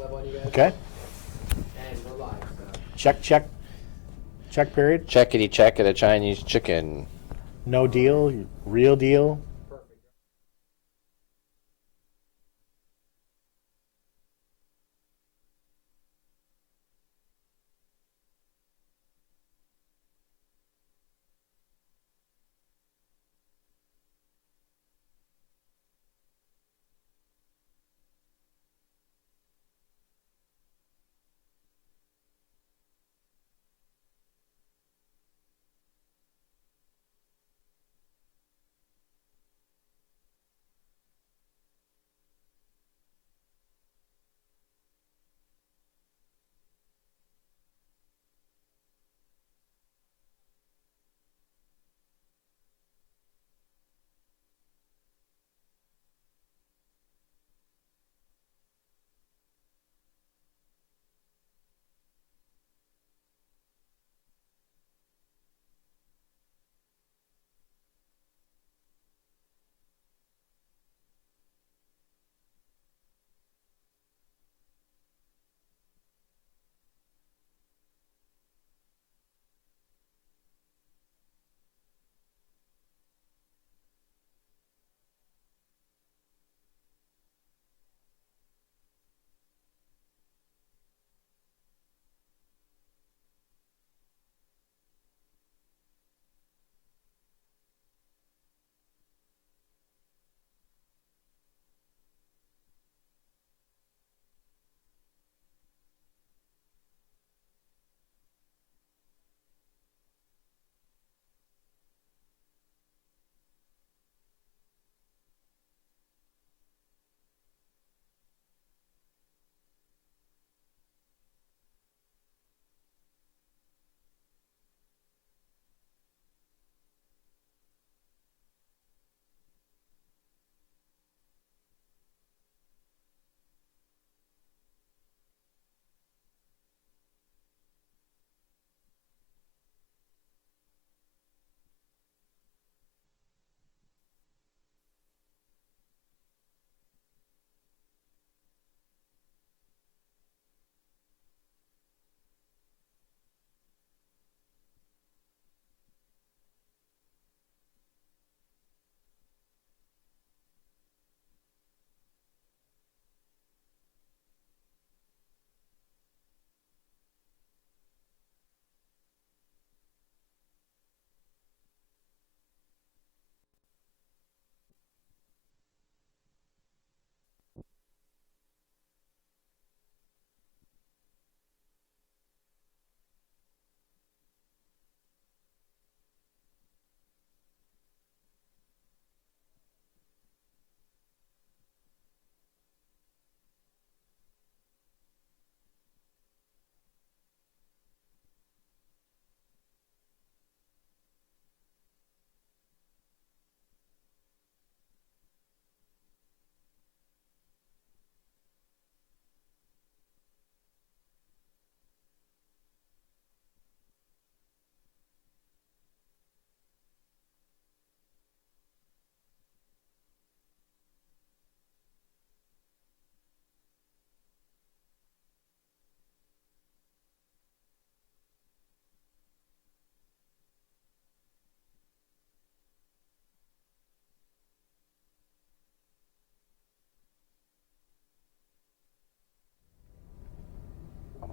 level on you guys. Okay. And we're live, so. Check period. Checkity check at a Chinese chicken. No deal. Real deal. Perfect.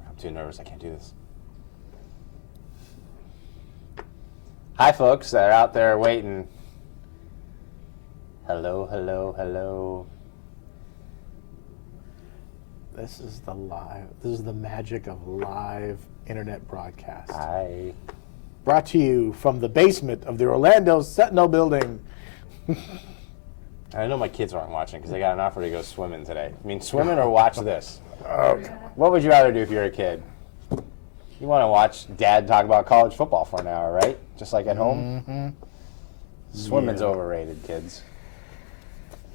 I'm too nervous. I can't do this. Hi, folks that are out there waiting. Hello, hello, hello. This is the magic of live internet broadcast. Hi. Brought to you from the basement of the Orlando Sentinel building. I know my kids aren't watching because they got an offer to go swimming today. I mean, swimming or watch this? Okay. What would you rather do if you're a kid? You want to watch Dad talk about college football for an hour, right? Just like at home? Mm-hmm. Swimming's Yeah. overrated, kids.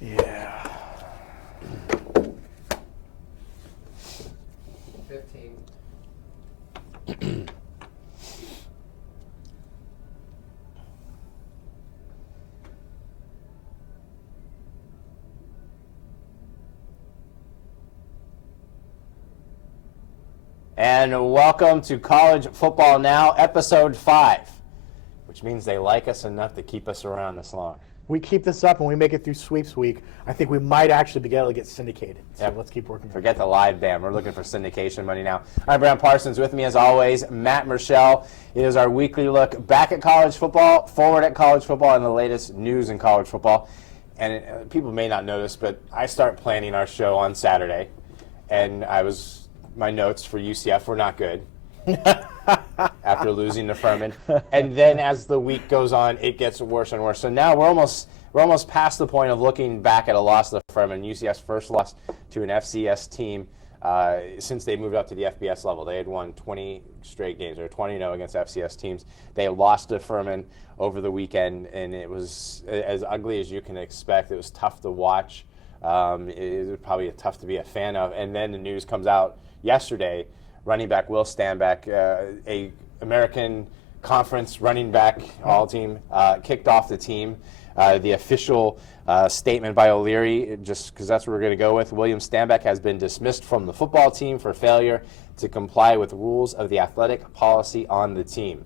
Yeah. 15. And welcome to College Football Now, Episode 5, which means they like us enough to keep us around this long. We keep this up and we make it through sweeps week. I think we might actually be able to get syndicated. So Yep. let's keep working. Forget the live band. We're looking for syndication money now. I'm Brant Parsons. With me, as always, Matt Murschel. It is our weekly look back at college football, forward at college football, and the latest news in college football. And people may not notice, but I start planning our show on Saturday, and my notes for UCF were not good after losing to Furman. And then as the week goes on, it gets worse and worse. So now we're almost past the point of looking back at a loss to Furman. UCF's first loss to an FCS team since they moved up to the FBS level. They had won 20 straight games, or 20-0 against FCS teams. They lost to Furman over the weekend, and it was as ugly as you can expect. It was tough to watch. It was probably tough to be a fan of. And then the news comes out yesterday. Running back Will Stanback, a American Conference running back all-team, kicked off the team. The official statement by O'Leary, just because that's what we're going to go with, William Stanback has been dismissed from the football team for failure to comply with rules of the athletic policy on the team.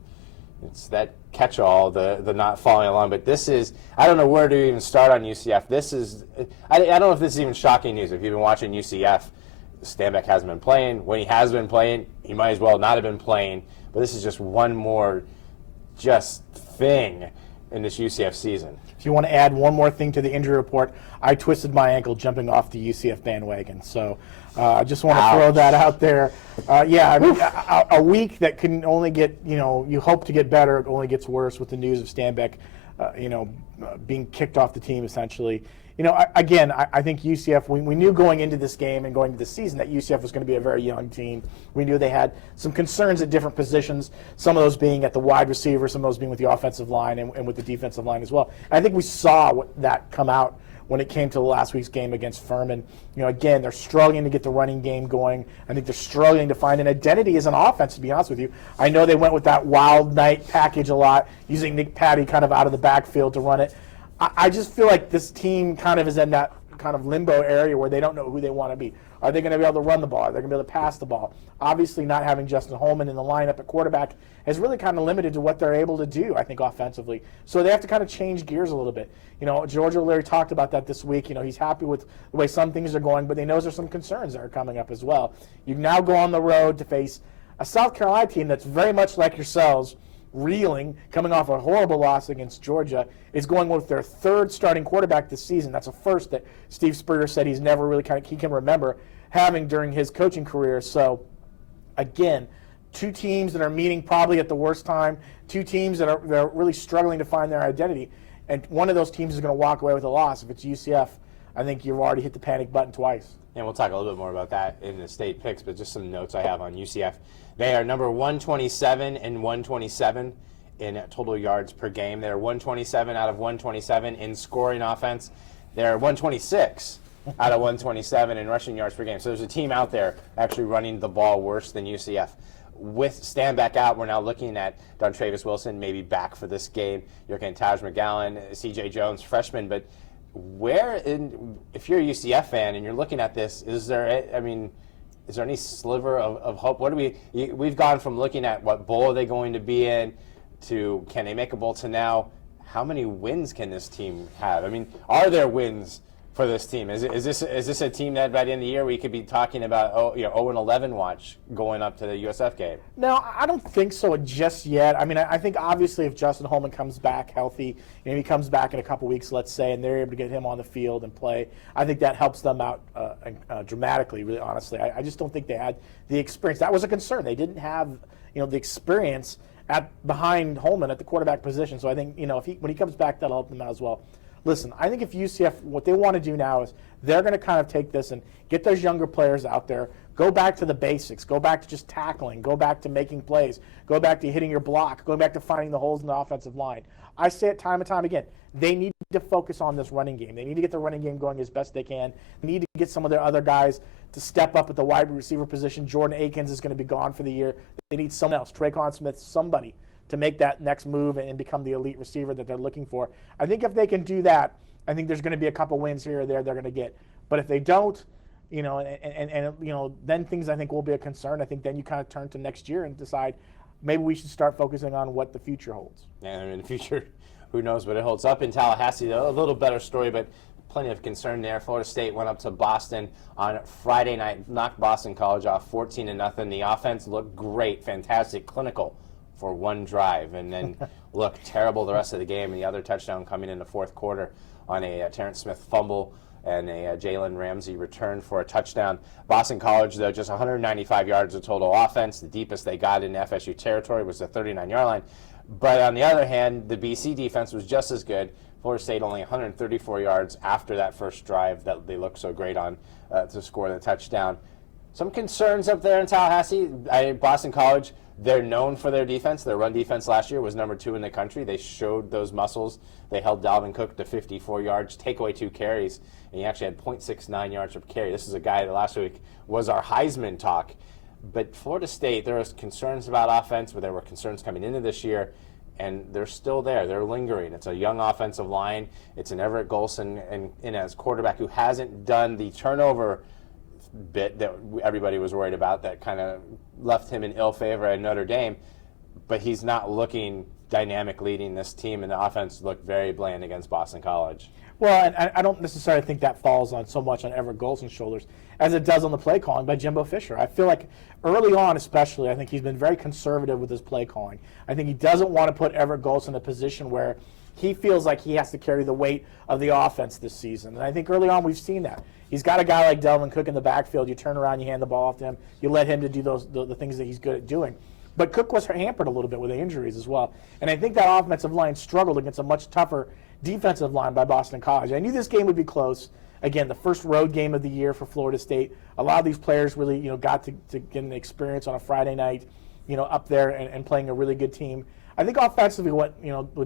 It's that catch-all, the not following along. But this is, I don't know where to even start on UCF. This is, I don't know if this is even shocking news. If you've been watching UCF, Stanback hasn't been playing. When he has been playing, he might as well not have been playing. But this is just one more thing in this UCF season. If you want to add one more thing to the injury report, I twisted my ankle jumping off the UCF bandwagon. So I just want to throw that out there. A week that can only get, you hope to get better, it only gets worse with the news of Stanback, being kicked off the team essentially. I think UCF, we knew going into this game and going into the season that UCF was going to be a very young team. We knew they had some concerns at different positions, some of those being at the wide receiver, some of those being with the offensive line and with the defensive line as well. And I think we saw that come out when it came to last week's game against Furman. Again, they're struggling to get the running game going. I think they're struggling to find an identity as an offense, to be honest with you. I know they went with that wild night package a lot, using Nick Patty kind of out of the backfield to run it. I just feel like this team kind of is in that kind of limbo area where they don't know who they want to be. Are they going to be able to run the ball? Are they going to be able to pass the ball? Obviously, not having Justin Holman in the lineup at quarterback has really kind of limited to what they're able to do, I think, offensively. So they have to kind of change gears a little bit. George O'Leary talked about that this week. He's happy with the way some things are going, but he knows there's some concerns that are coming up as well. You now go on the road to face a South Carolina team that's very much like yourselves, reeling, coming off a horrible loss against Georgia, is going with their third starting quarterback this season. That's a first that Steve Spurrier said he's never really he can remember having during his coaching career. So, again, two teams that are meeting probably at the worst time, two teams that are really struggling to find their identity, and one of those teams is going to walk away with a loss. If it's UCF, I think you've already hit the panic button twice. And we'll talk a little bit more about that in the state picks, but just some notes I have on UCF. They are number 127 and 127 in total yards per game. They're 127 out of 127 in scoring offense. They're 126 out of 127 in rushing yards per game. So there's a team out there actually running the ball worse than UCF. With Stanback out, we're now looking at Dontravius Wilson maybe back for this game. You're looking at Taj McGowan, C.J. Jones, freshman. But if you're a UCF fan and you're looking at this, is there any sliver of hope? We've gone from looking at what bowl are they going to be in to can they make a bowl to now how many wins can this team have? Are there wins for this team? Is this a team that by the end of the year we could be talking about 0-11 watch going up to the USF game? No, I don't think so just yet. I think obviously if Justin Holman comes back healthy, he comes back in a couple weeks, let's say, and they're able to get him on the field and play, I think that helps them out dramatically, really honestly. I just don't think they had the experience. That was a concern. They didn't have the experience behind Holman at the quarterback position. So I think when he comes back, that'll help them out as well. Listen, I think if UCF, what they want to do now is they're going to kind of take this and get those younger players out there, go back to the basics, go back to just tackling, go back to making plays, go back to hitting your block, go back to finding the holes in the offensive line. I say it time and time again. They need to focus on this running game. They need to get the running game going as best they can. They need to get some of their other guys to step up at the wide receiver position. Jordan Akins is going to be gone for the year. They need someone else, Traquan Smith, somebody to make that next move and become the elite receiver that they're looking for. I think if they can do that, I think there's going to be a couple wins here or there they're going to get. But if they don't, and then things I think will be a concern. I think then you kind of turn to next year and decide maybe we should start focusing on what the future holds. And in the future, who knows what it holds. Up in Tallahassee, a little better story, but plenty of concern there. Florida State went up to Boston on Friday night, knocked Boston College off 14-0. The offense looked great, fantastic, clinical for one drive, and then looked terrible the rest of the game. And the other touchdown coming in the fourth quarter on a Terrence Smith fumble and a Jalen Ramsey return for a touchdown. Boston College, though, just 195 yards of total offense. The deepest they got in FSU territory was the 39-yard line. But on the other hand, the BC defense was just as good. Florida State only 134 yards after that first drive that they looked so great on to score the touchdown. Some concerns up there in Tallahassee. Boston College, they're known for their defense. Their run defense last year was number 2 in the country. They showed those muscles. They held Dalvin Cook to 54 yards, take away 2 carries, and he actually had 0.69 yards per carry. This is a guy that last week was our Heisman talk. But Florida State, there was concerns about offense, but there were concerns coming into this year, and they're still there. They're lingering. It's a young offensive line. It's an Everett Golson and as quarterback who hasn't done the turnover bit that everybody was worried about that kind of left him in ill favor at Notre Dame, but he's not looking dynamic leading this team, and the offense looked very bland against Boston College. Well, and I don't necessarily think that falls on so much on Everett Golson's shoulders as it does on the play calling by Jimbo Fisher. I feel like early on especially, I think he's been very conservative with his play calling. I think he doesn't want to put Everett Golson in a position where he feels like he has to carry the weight of the offense this season. And I think early on we've seen that. He's got a guy like Dalvin Cook in the backfield. You turn around, you hand the ball off to him, you let him to do the things that he's good at doing. But Cook was hampered a little bit with the injuries as well. And I think that offensive line struggled against a much tougher defensive line by Boston College. I knew this game would be close. Again, the first road game of the year for Florida State. A lot of these players really, got to get an experience on a Friday night, up there and playing a really good team. I think offensively what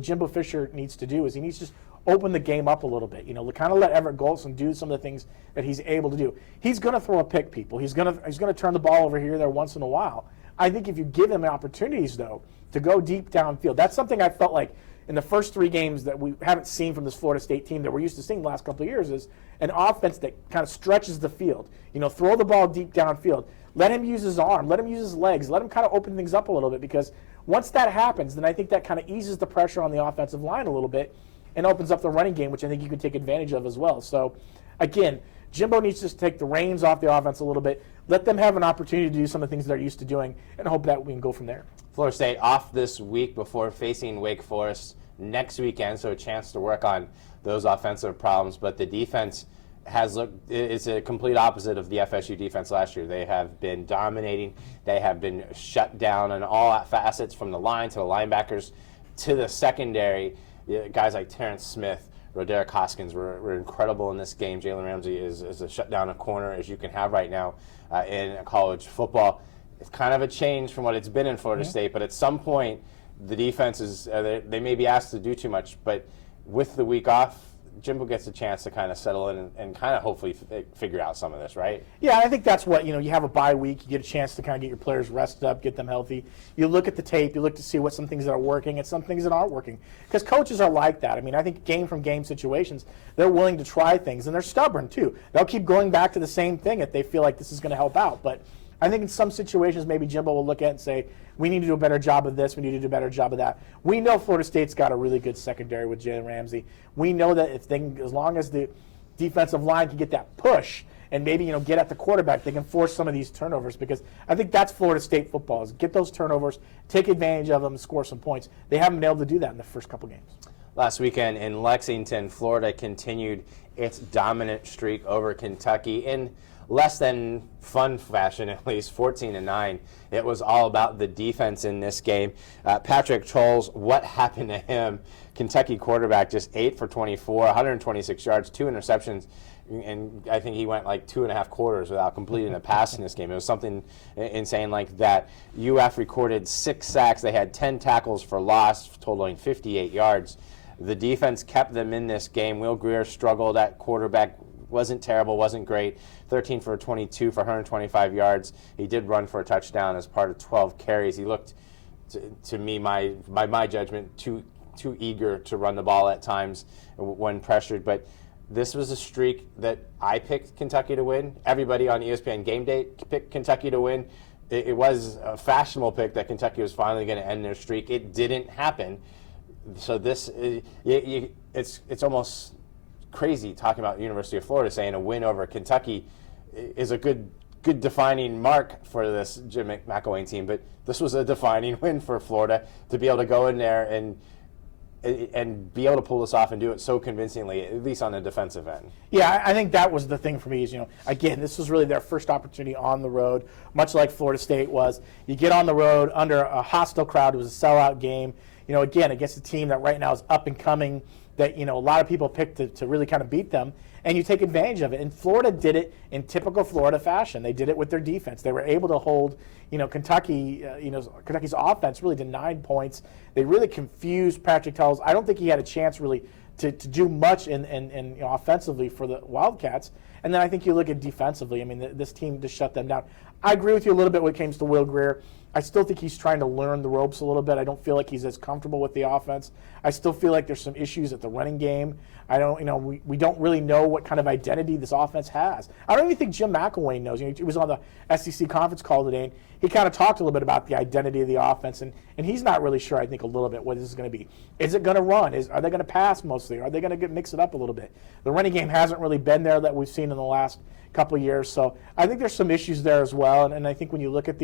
Jimbo Fisher needs to do is he needs to just open the game up a little bit, kind of let Everett Golson do some of the things that he's able to do. He's going to throw a pick, people. He's going to turn the ball over here or there once in a while. I think if you give him opportunities, though, to go deep downfield, that's something I felt like in the first 3 games that we haven't seen from this Florida State team that we're used to seeing the last couple of years is an offense that kind of stretches the field. Throw the ball deep downfield. Let him use his arm. Let him use his legs. Let him kind of open things up a little bit, because once that happens, then I think that kind of eases the pressure on the offensive line a little bit and opens up the running game, which I think you can take advantage of as well. So, again, Jimbo needs to just take the reins off the offense a little bit, let them have an opportunity to do some of the things they're used to doing, and hope that we can go from there. Florida State off this week before facing Wake Forest next weekend, so a chance to work on those offensive problems. But the defense has looked, it's a complete opposite of the FSU defense last year. They have been dominating. They have been shut down on all facets, from the line to the linebackers to the secondary. Guys like Terrence Smith, Roderick Hoskins were incredible in this game. Jalen Ramsey is a shutdown a corner as you can have right now in college football. It's kind of a change from what it's been in Florida State, but at some point the defense is they may be asked to do too much. But with the week off, Jimbo gets a chance to kind of settle in and kind of hopefully figure out some of this, right? Yeah, I think that's what, you have a bye week, you get a chance to kind of get your players rested up, get them healthy. You look at the tape, you look to see what some things that are working and some things that aren't working. Because coaches are like that. I mean, I think game-from-game situations, they're willing to try things, and they're stubborn too. They'll keep going back to the same thing if they feel like this is going to help out. But I think in some situations maybe Jimbo will look at it and say, we need to do a better job of this, we need to do a better job of that. We know Florida State's got a really good secondary with Jalen Ramsey. We know that if they can, as long as the defensive line can get that push and maybe get at the quarterback, they can force some of these turnovers, because I think that's Florida State football, is get those turnovers, take advantage of them, and score some points. They haven't been able to do that in the first couple games. Last weekend in Lexington, Florida continued its dominant streak over Kentucky in less than fun fashion, at least 14-9. It was all about the defense in this game. Patrick Trolls, what happened to him? Kentucky quarterback, just 8 for 24, 126 yards, 2 interceptions, and I think he went like 2.5 quarters without completing a pass in this game. It was something insane like that. UF recorded 6 sacks. They had 10 tackles for loss, totaling 58 yards. The defense kept them in this game. Will Greer struggled at quarterback. Wasn't terrible, wasn't great. 13 for 22 for 125 yards. He did run for a touchdown as part of 12 carries. He looked, to me, by my judgment, too eager to run the ball at times when pressured. But This was a streak that I picked Kentucky to win. Everybody on ESPN Game Day picked Kentucky to win. It was a fashionable pick that Kentucky was finally going to end their streak. It didn't happen. So this, it's almost crazy talking about University of Florida saying a win over Kentucky is a good defining mark for this Jim McElwain team. But this was a defining win for Florida to be able to go in there and be able to pull this off and do it so convincingly, at least on the defensive end. Yeah, I think that was the thing for me is, again, this was really their first opportunity on the road, much like Florida State was. You get on the road under a hostile crowd. It was a sellout game. Again, against a team that right now is up and coming, that, a lot of people picked to really kind of beat them, and you take advantage of it. And Florida did it in typical Florida fashion. They did it with their defense. They were able to hold, Kentucky, Kentucky's offense really to 9 points. They really confused Patrick Tells. I don't think he had a chance really to do much in offensively for the Wildcats. And then I think you look at defensively. I mean, this team just shut them down. I agree with you a little bit when it comes to Will Grier. I still think he's trying to learn the ropes a little bit. I don't feel like he's as comfortable with the offense. I still feel like there's some issues at the running game. I don't, we don't really know what kind of identity this offense has. I don't even think Jim McElwain knows. He was on the SEC conference call today, and he kind of talked a little bit about the identity of the offense, and he's not really sure, I think, a little bit what this is going to be. Is it going to run? Are they going to pass mostly? Are they going to mix it up a little bit? The running game hasn't really been there that we've seen in the last couple of years, so I think there's some issues there as well, and I think when you look at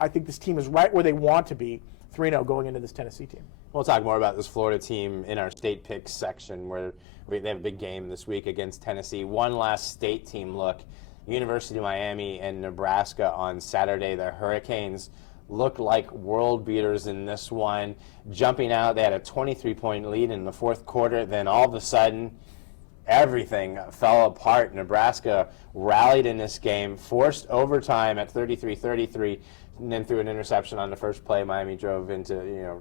I think this team is right where they want to be, 3-0 going into this Tennessee team. We'll talk more about this Florida team in our state picks section, where they have a big game this week against Tennessee. One last state team look. University of Miami and Nebraska on Saturday. The Hurricanes looked like world beaters in this one. Jumping out, they had a 23-point lead in the fourth quarter. Then all of a sudden, everything fell apart. Nebraska rallied in this game, forced overtime at 33-33, and then threw an interception on the first play. Miami drove into,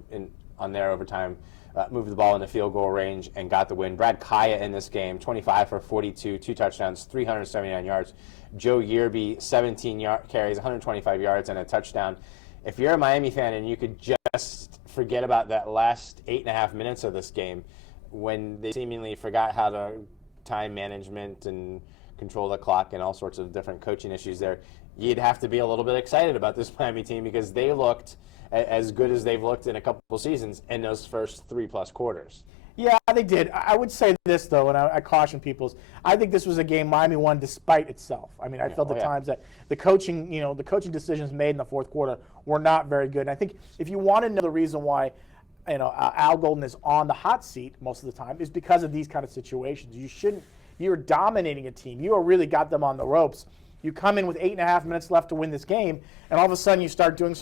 on their overtime, moved the ball into field goal range and got the win. Brad Kaya in this game, 25 for 42, 2 touchdowns, 379 yards. Joe Yearby, 17 carries, 125 yards, and a touchdown. If you're a Miami fan and you could just forget about that last 8.5 minutes of this game, when they seemingly forgot how to time management and control the clock and all sorts of different coaching issues there, you'd have to be a little bit excited about this Miami team because they looked as good as they've looked in a couple seasons in those first 3+ quarters. Yeah, they did. I would say this, though, and I caution people, I think this was a game Miami won despite itself. I mean, I felt at times that the coaching decisions made in the fourth quarter were not very good. And I think if you want to know the reason why Al Golden is on the hot seat most of the time is because of these kind of situations. You're dominating a team. You really got them on the ropes. You come in with 8.5 minutes left to win this game, and all of a sudden you start doing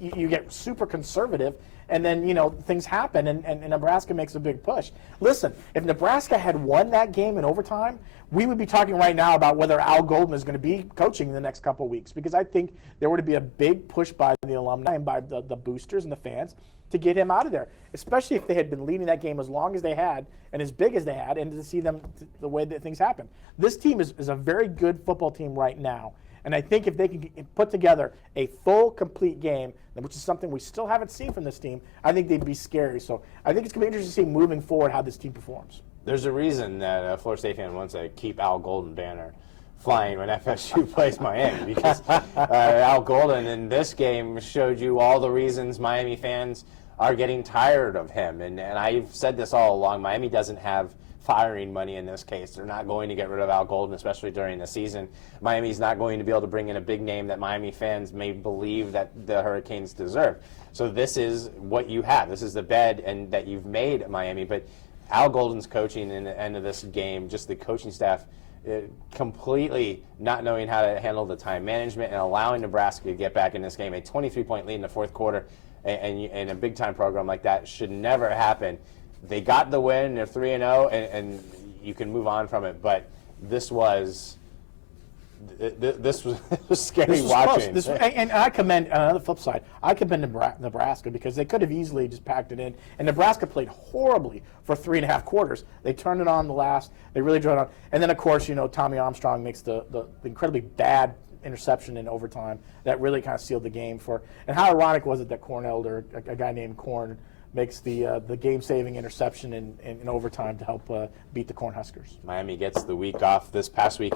you get super conservative, and then, things happen, and Nebraska makes a big push. Listen, if Nebraska had won that game in overtime, we would be talking right now about whether Al Golden is going to be coaching in the next couple of weeks, because I think there would be a big push by the alumni and by the boosters and the fans to get him out of there, especially if they had been leading that game as long as they had and as big as they had, and to see them the way that things happen. This team is a very good football team right now, and I think if they can put together a full, complete game, which is something we still haven't seen from this team, I think they'd be scary. So I think it's going to be interesting to see moving forward how this team performs. There's a reason that a Florida State fan wants to keep Al Golden banner flying when FSU plays Miami, because Al Golden in this game showed you all the reasons Miami fans are getting tired of him. And I've said this all along, Miami doesn't have firing money in this case. They're not going to get rid of Al Golden, especially during the season. Miami's not going to be able to bring in a big name that Miami fans may believe that the Hurricanes deserve. So this is what you have. This is the bed and that you've made Miami. But Al Golden's coaching in the end of this game, just the coaching staff, completely not knowing how to handle the time management and allowing Nebraska to get back in this game. A 23-point lead in the fourth quarter and a big-time program like that should never happen. They got the win. They're 3-0, and you can move on from it. But this was scary watching. And I commend, on the flip side, I commend Nebraska because they could have easily just packed it in. And Nebraska played horribly for 3.5 quarters. They turned it on the last. They really drove it on. And then, of course, Tommy Armstrong makes the incredibly bad interception in overtime that really kind of sealed the game for. And how ironic was it that Corn Elder, a guy named Corn, makes the game-saving interception in overtime to help beat the Cornhuskers. Miami gets the week off this past week.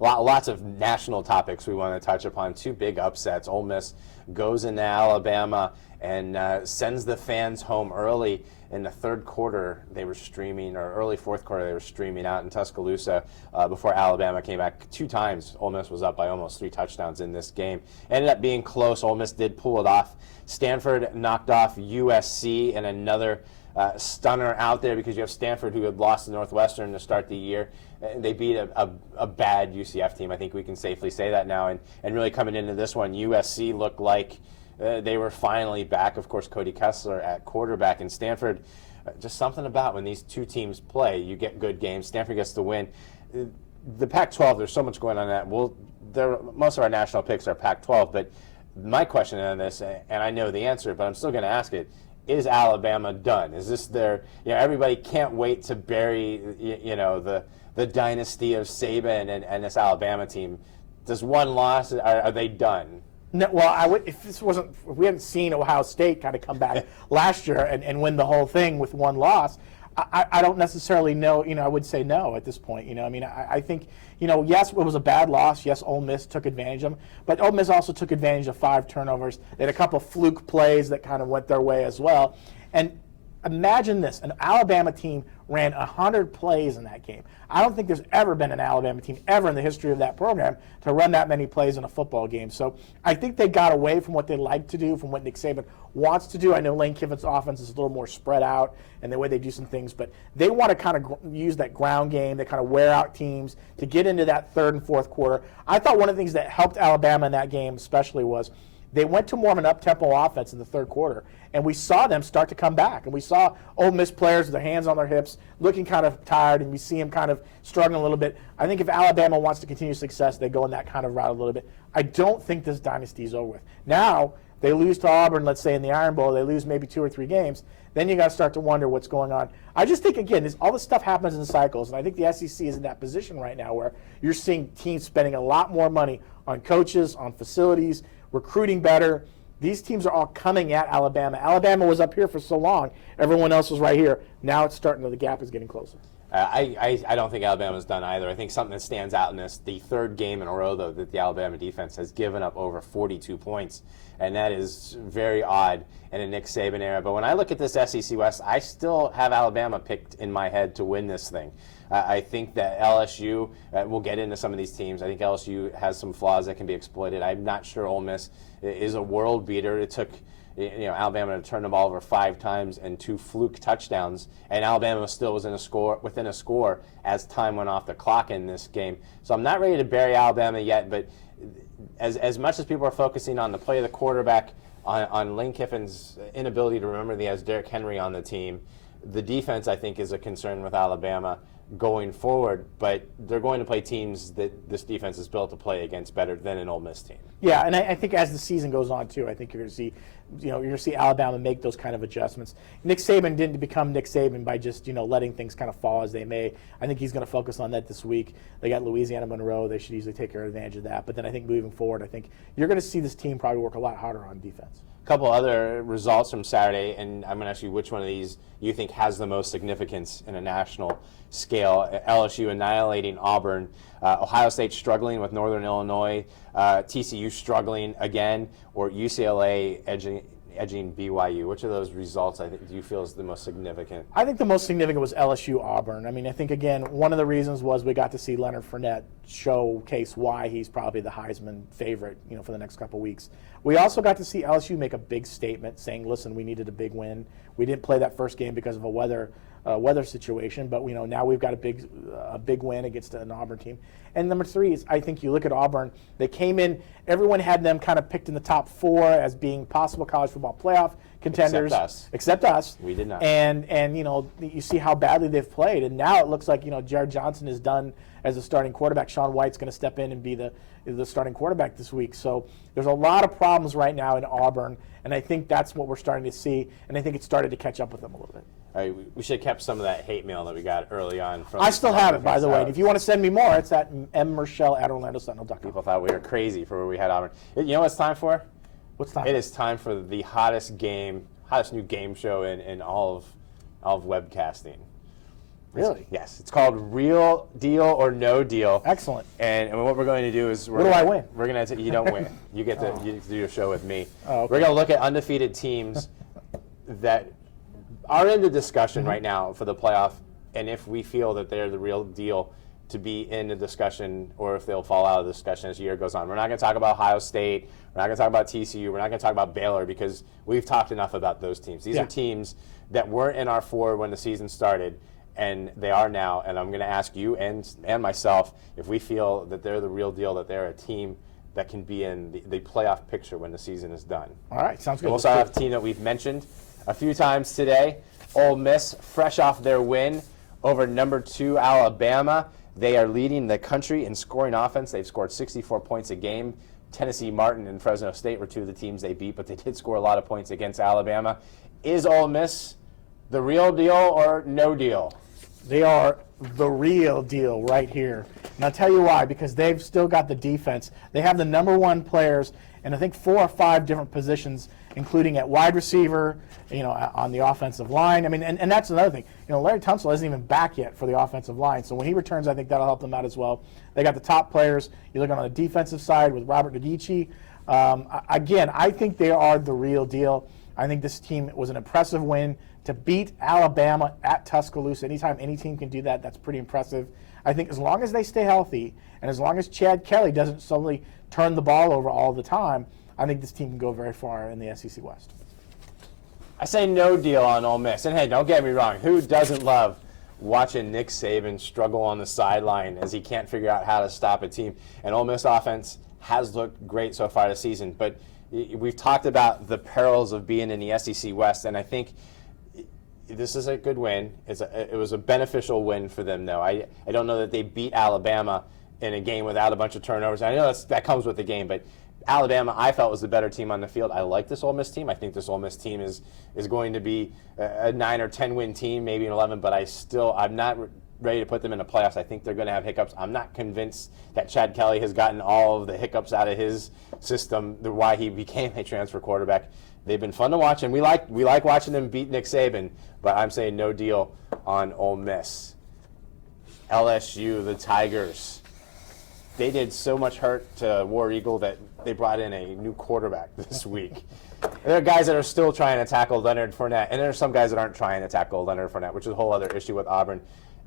Lots of national topics we want to touch upon. Two big upsets. Ole Miss goes into Alabama and sends the fans home early. In the third quarter, they were streaming, or early fourth quarter, they were streaming out in Tuscaloosa before Alabama came back 2 times. Ole Miss was up by almost 3 touchdowns in this game. Ended up being close. Ole Miss did pull it off. Stanford knocked off USC, and another stunner out there, because you have Stanford, who had lost to Northwestern to start the year. They beat a bad UCF team. I think we can safely say that now. And really coming into this one, USC looked like they were finally back. Of course, Cody Kessler at quarterback, and Stanford, just something about when these two teams play, you get good games. Stanford gets the win. The Pac-12, there's so much going on that. Most of our national picks are Pac-12, but my question on this, and I know the answer, but I'm still going to ask it, is Alabama done? Is this everybody can't wait to bury, the dynasty of Saban and this Alabama team. Does one loss, are they done? No, well, if we hadn't seen Ohio State kind of come back last year and win the whole thing with one loss, I don't necessarily know. I would say no at this point. I think, yes, it was a bad loss. Yes, Ole Miss took advantage of them, but Ole Miss also took advantage of 5 turnovers. They had a couple of fluke plays that kind of went their way as well. And imagine this: an Alabama team ran 100 plays in that game. I don't think there's ever been an Alabama team ever in the history of that program to run that many plays in a football game. So I think they got away from what they like to do, from what Nick Saban wants to do. I know Lane Kiffin's offense is a little more spread out and the way they do some things, but they want to kind of use that ground game, they kind of wear out teams to get into that third and fourth quarter. I thought one of the things that helped Alabama in that game especially was they went to more of an up-tempo offense in the third quarter, and we saw them start to come back. And we saw Ole Miss players with their hands on their hips, looking kind of tired, and we see them kind of struggling a little bit. I think if Alabama wants to continue success, they go in that kind of route a little bit. I don't think this dynasty is over with. Now, they lose to Auburn, let's say in the Iron Bowl, they lose maybe 2 or 3 games, then you got to start to wonder what's going on. I just think, again, all this stuff happens in cycles, and I think the SEC is in that position right now where you're seeing teams spending a lot more money on coaches, on facilities, recruiting better. These teams are all coming at Alabama. Alabama was up here for so long. Everyone else was right here. Now it's starting to, the gap is getting closer. I don't think Alabama's done either. I think something that stands out in this, the third game in a row, though, that the Alabama defense has given up over 42 points, and that is very odd in a Nick Saban era. But when I look at this SEC West, I still have Alabama picked in my head to win this thing. I think that LSU, we'll get into some of these teams. I think LSU has some flaws that can be exploited. I'm not sure Ole Miss is a world beater. It took Alabama to turn the ball over 5 times and 2 fluke touchdowns, and Alabama still was within a score as time went off the clock in this game. So I'm not ready to bury Alabama yet, but as much as people are focusing on the play of the quarterback, on Lane Kiffin's inability to remember that he has Derrick Henry on the team, the defense, I think, is a concern with Alabama going forward, but they're going to play teams that this defense is built to play against better than an Ole Miss team. Yeah, and I think as the season goes on too, I think you're going to see, you're going to see Alabama make those kind of adjustments. Nick Saban didn't become Nick Saban by just letting things kind of fall as they may. I think he's going to focus on that this week. They got Louisiana Monroe; they should easily take advantage of that. But then I think moving forward, I think you're going to see this team probably work a lot harder on defense. A couple other results from Saturday, and I'm going to ask you which one of these you think has the most significance in a national scale. LSU annihilating Auburn, Ohio State struggling with Northern Illinois, TCU struggling again, or UCLA edging BYU. Which of those results do you feel is the most significant? I think the most significant was LSU Auburn. I mean, I think, again, one of the reasons was we got to see Leonard Fournette showcase why he's probably the Heisman favorite, for the next couple weeks. We also got to see LSU make a big statement saying, listen, we needed a big win. We didn't play that first game because of a weather situation, but now we've got a big win against an Auburn team. And number 3 is, I think you look at Auburn, they came in, everyone had them kind of picked in the top 4 as being possible college football playoff contenders. Except us. We did not. And you see how badly they've played, and now it looks like Jared Johnson is done as a starting quarterback. Sean White's going to step in and be the starting quarterback this week. So there's a lot of problems right now in Auburn, and I think that's what we're starting to see, and I think it started to catch up with them a little bit. All right, we should have kept some of that hate mail that we got early on. I still have it, by the way. And if you want to send me more, it's at mmurschel@orlandosentinel.com. People thought we were crazy for where we had Auburn. You know what it's time for? What's time? It is time for the hottest hottest new game show in all of webcasting. Really? Yes, it's called Real Deal or No Deal. Excellent. And what we're going to do is What do I win? We're going to you don't win. You get to do your show with me. Oh, okay. We're going to look at undefeated teams that are in the discussion right now for the playoff, and if we feel that they're the real deal to be in the discussion, or if they'll fall out of the discussion as the year goes on. We're not going to talk about Ohio State. We're not going to talk about TCU. We're not going to talk about Baylor because we've talked enough about those teams. These are teams that weren't in our four when the season started, and they are now. And I'm going to ask you and myself if we feel that they're the real deal, that they're a team that can be in the playoff picture when the season is done. All right, sounds good. We'll start off a team that we've mentioned a few times today. Ole Miss, fresh off their win over number 2 Alabama. They are leading the country in scoring offense. They've scored 64 points a game. Tennessee Martin and Fresno State were two of the teams they beat, but they did score a lot of points against Alabama. Is Ole Miss the real deal or no deal? They are the real deal right here. And I'll tell you why, because they've still got the defense. They have the number 1 players in, I think, 4 or 5 different positions, including at wide receiver, on the offensive line. I mean, and that's another thing. Larry Tunsil isn't even back yet for the offensive line. So when he returns, I think that'll help them out as well. They got the top players. You're looking on the defensive side with Robert Naghichi. Again, I think they are the real deal. I think this team was an impressive win to beat Alabama at Tuscaloosa. Anytime any team can do that, that's pretty impressive. I think as long as they stay healthy and as long as Chad Kelly doesn't suddenly turn the ball over all the time, I think this team can go very far in the SEC West. I say no deal on Ole Miss. And hey, don't get me wrong. Who doesn't love watching Nick Saban struggle on the sideline as he can't figure out how to stop a team? And Ole Miss offense has looked great so far this season. But we've talked about the perils of being in the SEC West, and I think this is a good win. It was a beneficial win for them, though. I don't know that they beat Alabama in a game without a bunch of turnovers. I know that comes with the game, but Alabama, I felt, was the better team on the field. I like this Ole Miss team. I think this Ole Miss team is going to be a 9 or 10 win team, maybe an 11. But I'm not ready to put them in the playoffs. I think they're going to have hiccups. I'm not convinced that Chad Kelly has gotten all of the hiccups out of his system, why he became a transfer quarterback. They've been fun to watch, and we like watching them beat Nick Saban. But I'm saying no deal on Ole Miss. LSU, the Tigers. They did so much hurt to War Eagle that they brought in a new quarterback this week. There are guys that are still trying to tackle Leonard Fournette, and there are some guys that aren't trying to tackle Leonard Fournette, which is a whole other issue with Auburn.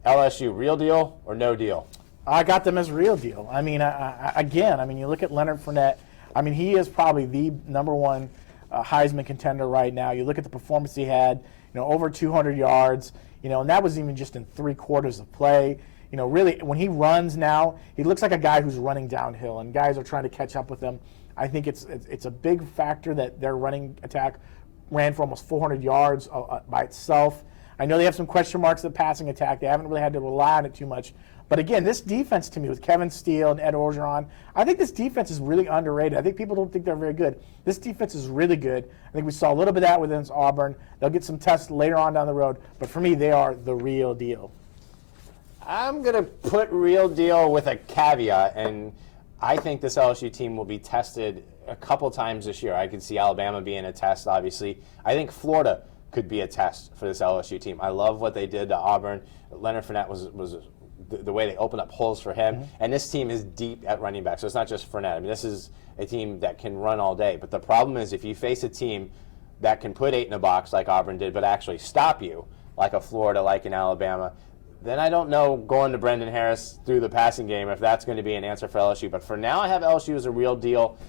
LSU, real deal or no deal? I got them as real deal. I mean, you look at Leonard Fournette. I mean, he is probably the number 1 Heisman contender right now. You look at the performance he had, over 200 yards, and that was even just in 3 quarters of play. Really, when he runs now, he looks like a guy who's running downhill, and guys are trying to catch up with him. I think it's a big factor that their running attack ran for almost 400 yards by itself. I know they have some question marks at the passing attack. They haven't really had to rely on it too much. But again, this defense to me with Kevin Steele and Ed Orgeron, I think this defense is really underrated. I think people don't think they're very good. This defense is really good. I think we saw a little bit of that with Auburn. They'll get some tests later on down the road. But for me, they are the real deal. I'm going to put real deal with a caveat, and I think this LSU team will be tested a couple times this year. I could see Alabama being a test, obviously. I think Florida could be a test for this LSU team. I love what they did to Auburn. Leonard Fournette was the way they opened up holes for him. Mm-hmm. And this team is deep at running back, so it's not just Fournette. I mean, this is a team that can run all day. But the problem is if you face a team that can put 8 in a box like Auburn did, but actually stop you, like a Florida, like an Alabama, then I don't know going to Brendan Harris through the passing game if that's going to be an answer for LSU. But for now, I have LSU as a real deal.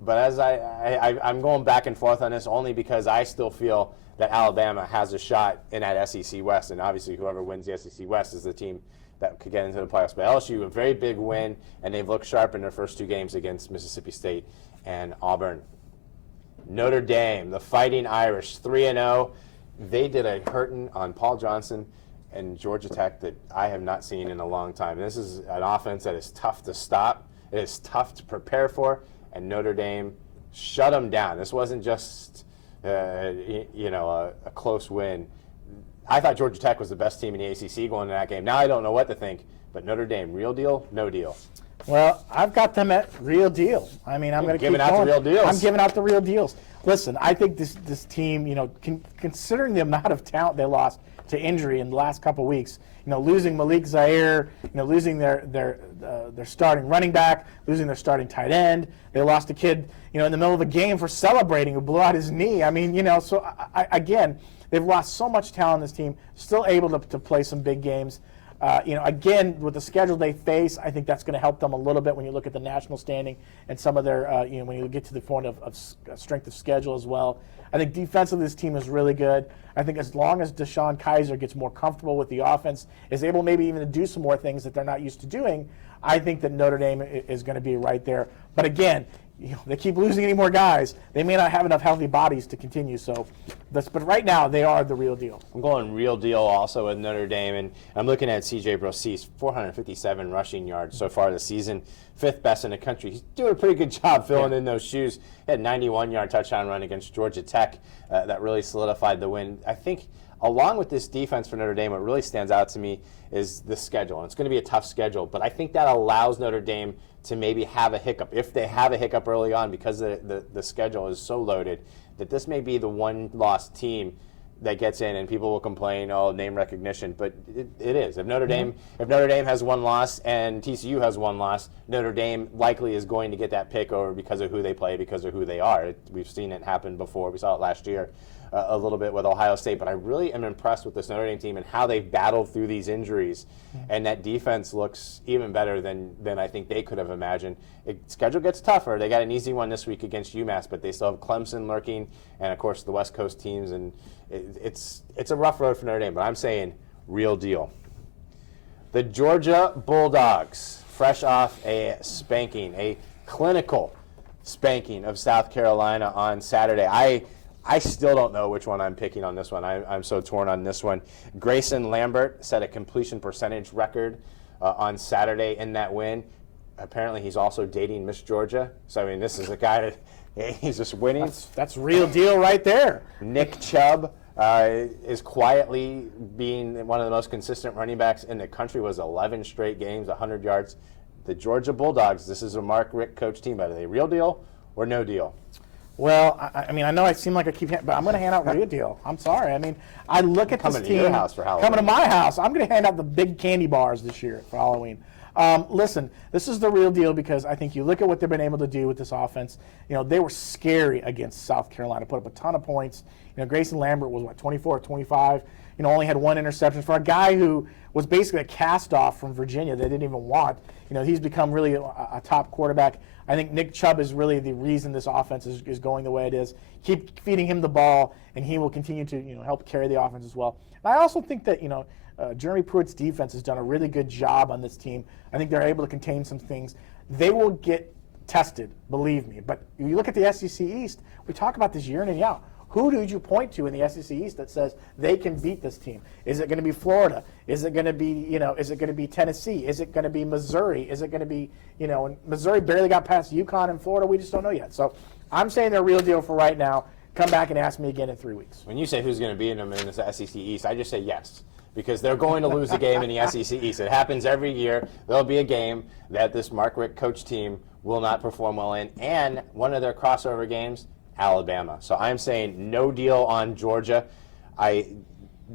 But as I'm going back and forth on this only because I still feel that Alabama has a shot in that SEC West. And obviously, whoever wins the SEC West is the team that could get into the playoffs. But LSU, a very big win, and they've looked sharp in their first 2 games against Mississippi State and Auburn. Notre Dame, the Fighting Irish, 3-0. They did a hurting on Paul Johnson and Georgia Tech that I have not seen in a long time. This is an offense that is tough to stop. It is tough to prepare for, and Notre Dame shut them down. This wasn't just a close win. I thought Georgia Tech was the best team in the ACC going into that game. Now I don't know what to think, but Notre Dame, real deal, no deal? Well, I've got them at real deal. I mean, I'm going to keep giving out the going. real deals. I'm giving out the real deals. Listen, I think this team, considering the amount of talent they lost to injury in the last couple of weeks, losing Malik Zaire, losing their starting running back, losing their starting tight end. They lost a kid, in the middle of a game for celebrating who blew out his knee. I mean, so again, they've lost so much talent in this team, still able to play some big games. Again, with the schedule they face, I think that's going to help them a little bit when you look at the national standing and some of their, when you get to the point of strength of schedule as well. I think defensively this team is really good. I think as long as Deshaun Kaiser gets more comfortable with the offense, is able maybe even to do some more things that they're not used to doing, I think that Notre Dame is going to be right there. But again, they keep losing any more guys. They may not have enough healthy bodies to continue. But right now, they are the real deal. I'm going real deal also with Notre Dame, and I'm looking at C.J. Brosse's 457 rushing yards so far this season, 5th best in the country. He's doing a pretty good job filling in those shoes. He had a 91-yard touchdown run against Georgia Tech that really solidified the win. I think along with this defense for Notre Dame, what really stands out to me is the schedule. And it's going to be a tough schedule, but I think that allows Notre Dame to maybe have a hiccup. If they have a hiccup early on because the schedule is so loaded, that this may be the one-loss team that gets in, and people will complain, oh, name recognition, but it is. If Notre Dame has one loss and TCU has one loss, Notre Dame likely is going to get that pick over because of who they play, because of who they are. We've seen it happen before. We saw it last year a little bit with Ohio State, but I really am impressed with this Notre Dame team and how they've battled through these injuries, and that defense looks even better than I think they could have imagined. Schedule gets tougher. They got an easy one this week against UMass, but they still have Clemson lurking, and of course the West Coast teams, and it's a rough road for Notre Dame, but I'm saying real deal. The Georgia Bulldogs, fresh off a spanking, a clinical spanking of South Carolina on Saturday. I still don't know which one I'm picking on this one. I'm so torn on this one. Grayson Lambert set a completion percentage record on Saturday in that win. Apparently, he's also dating Miss Georgia. So, I mean, this is a guy that he's just winning. That's real deal right there. Nick Chubb is quietly being one of the most consistent running backs in the country, was 11 straight games, 100 yards. The Georgia Bulldogs, this is a Mark Richt coach team, but are they real deal or no deal? Well, I mean, I know I seem like I keep, but I'm going to hand out real deal. I'm sorry. I mean, I look at this team. Coming to your house for Halloween. Coming to my house. I'm going to hand out the big candy bars this year for Halloween. Listen, this is the real deal because I think you look at what they've been able to do with this offense. They were scary against South Carolina, put up a ton of points. Grayson Lambert was, 24 or 25, only had 1 interception. For a guy who was basically a cast-off from Virginia they didn't even want, he's become really a top quarterback. I think Nick Chubb is really the reason this offense is going the way it is. Keep feeding him the ball, and he will continue to help carry the offense as well. And I also think that Jeremy Pruitt's defense has done a really good job on this team. I think they're able to contain some things. They will get tested, believe me. But if you look at the SEC East, we talk about this year in and year out. Who do you point to in the SEC East that says they can beat this team? Is it going to be Florida? Is it going to be, is it going to be Tennessee? Is it going to be Missouri? Is it going to be, and Missouri barely got past UConn and Florida. We just don't know yet. So I'm saying they're real deal for right now. Come back and ask me again in 3 weeks. When you say who's going to beat them in the SEC East, I just say yes, because they're going to lose a game in the SEC East. It happens every year. There'll be a game that this Mark Richt coach team will not perform well in, and one of their crossover games, Alabama. So I'm saying no deal on Georgia.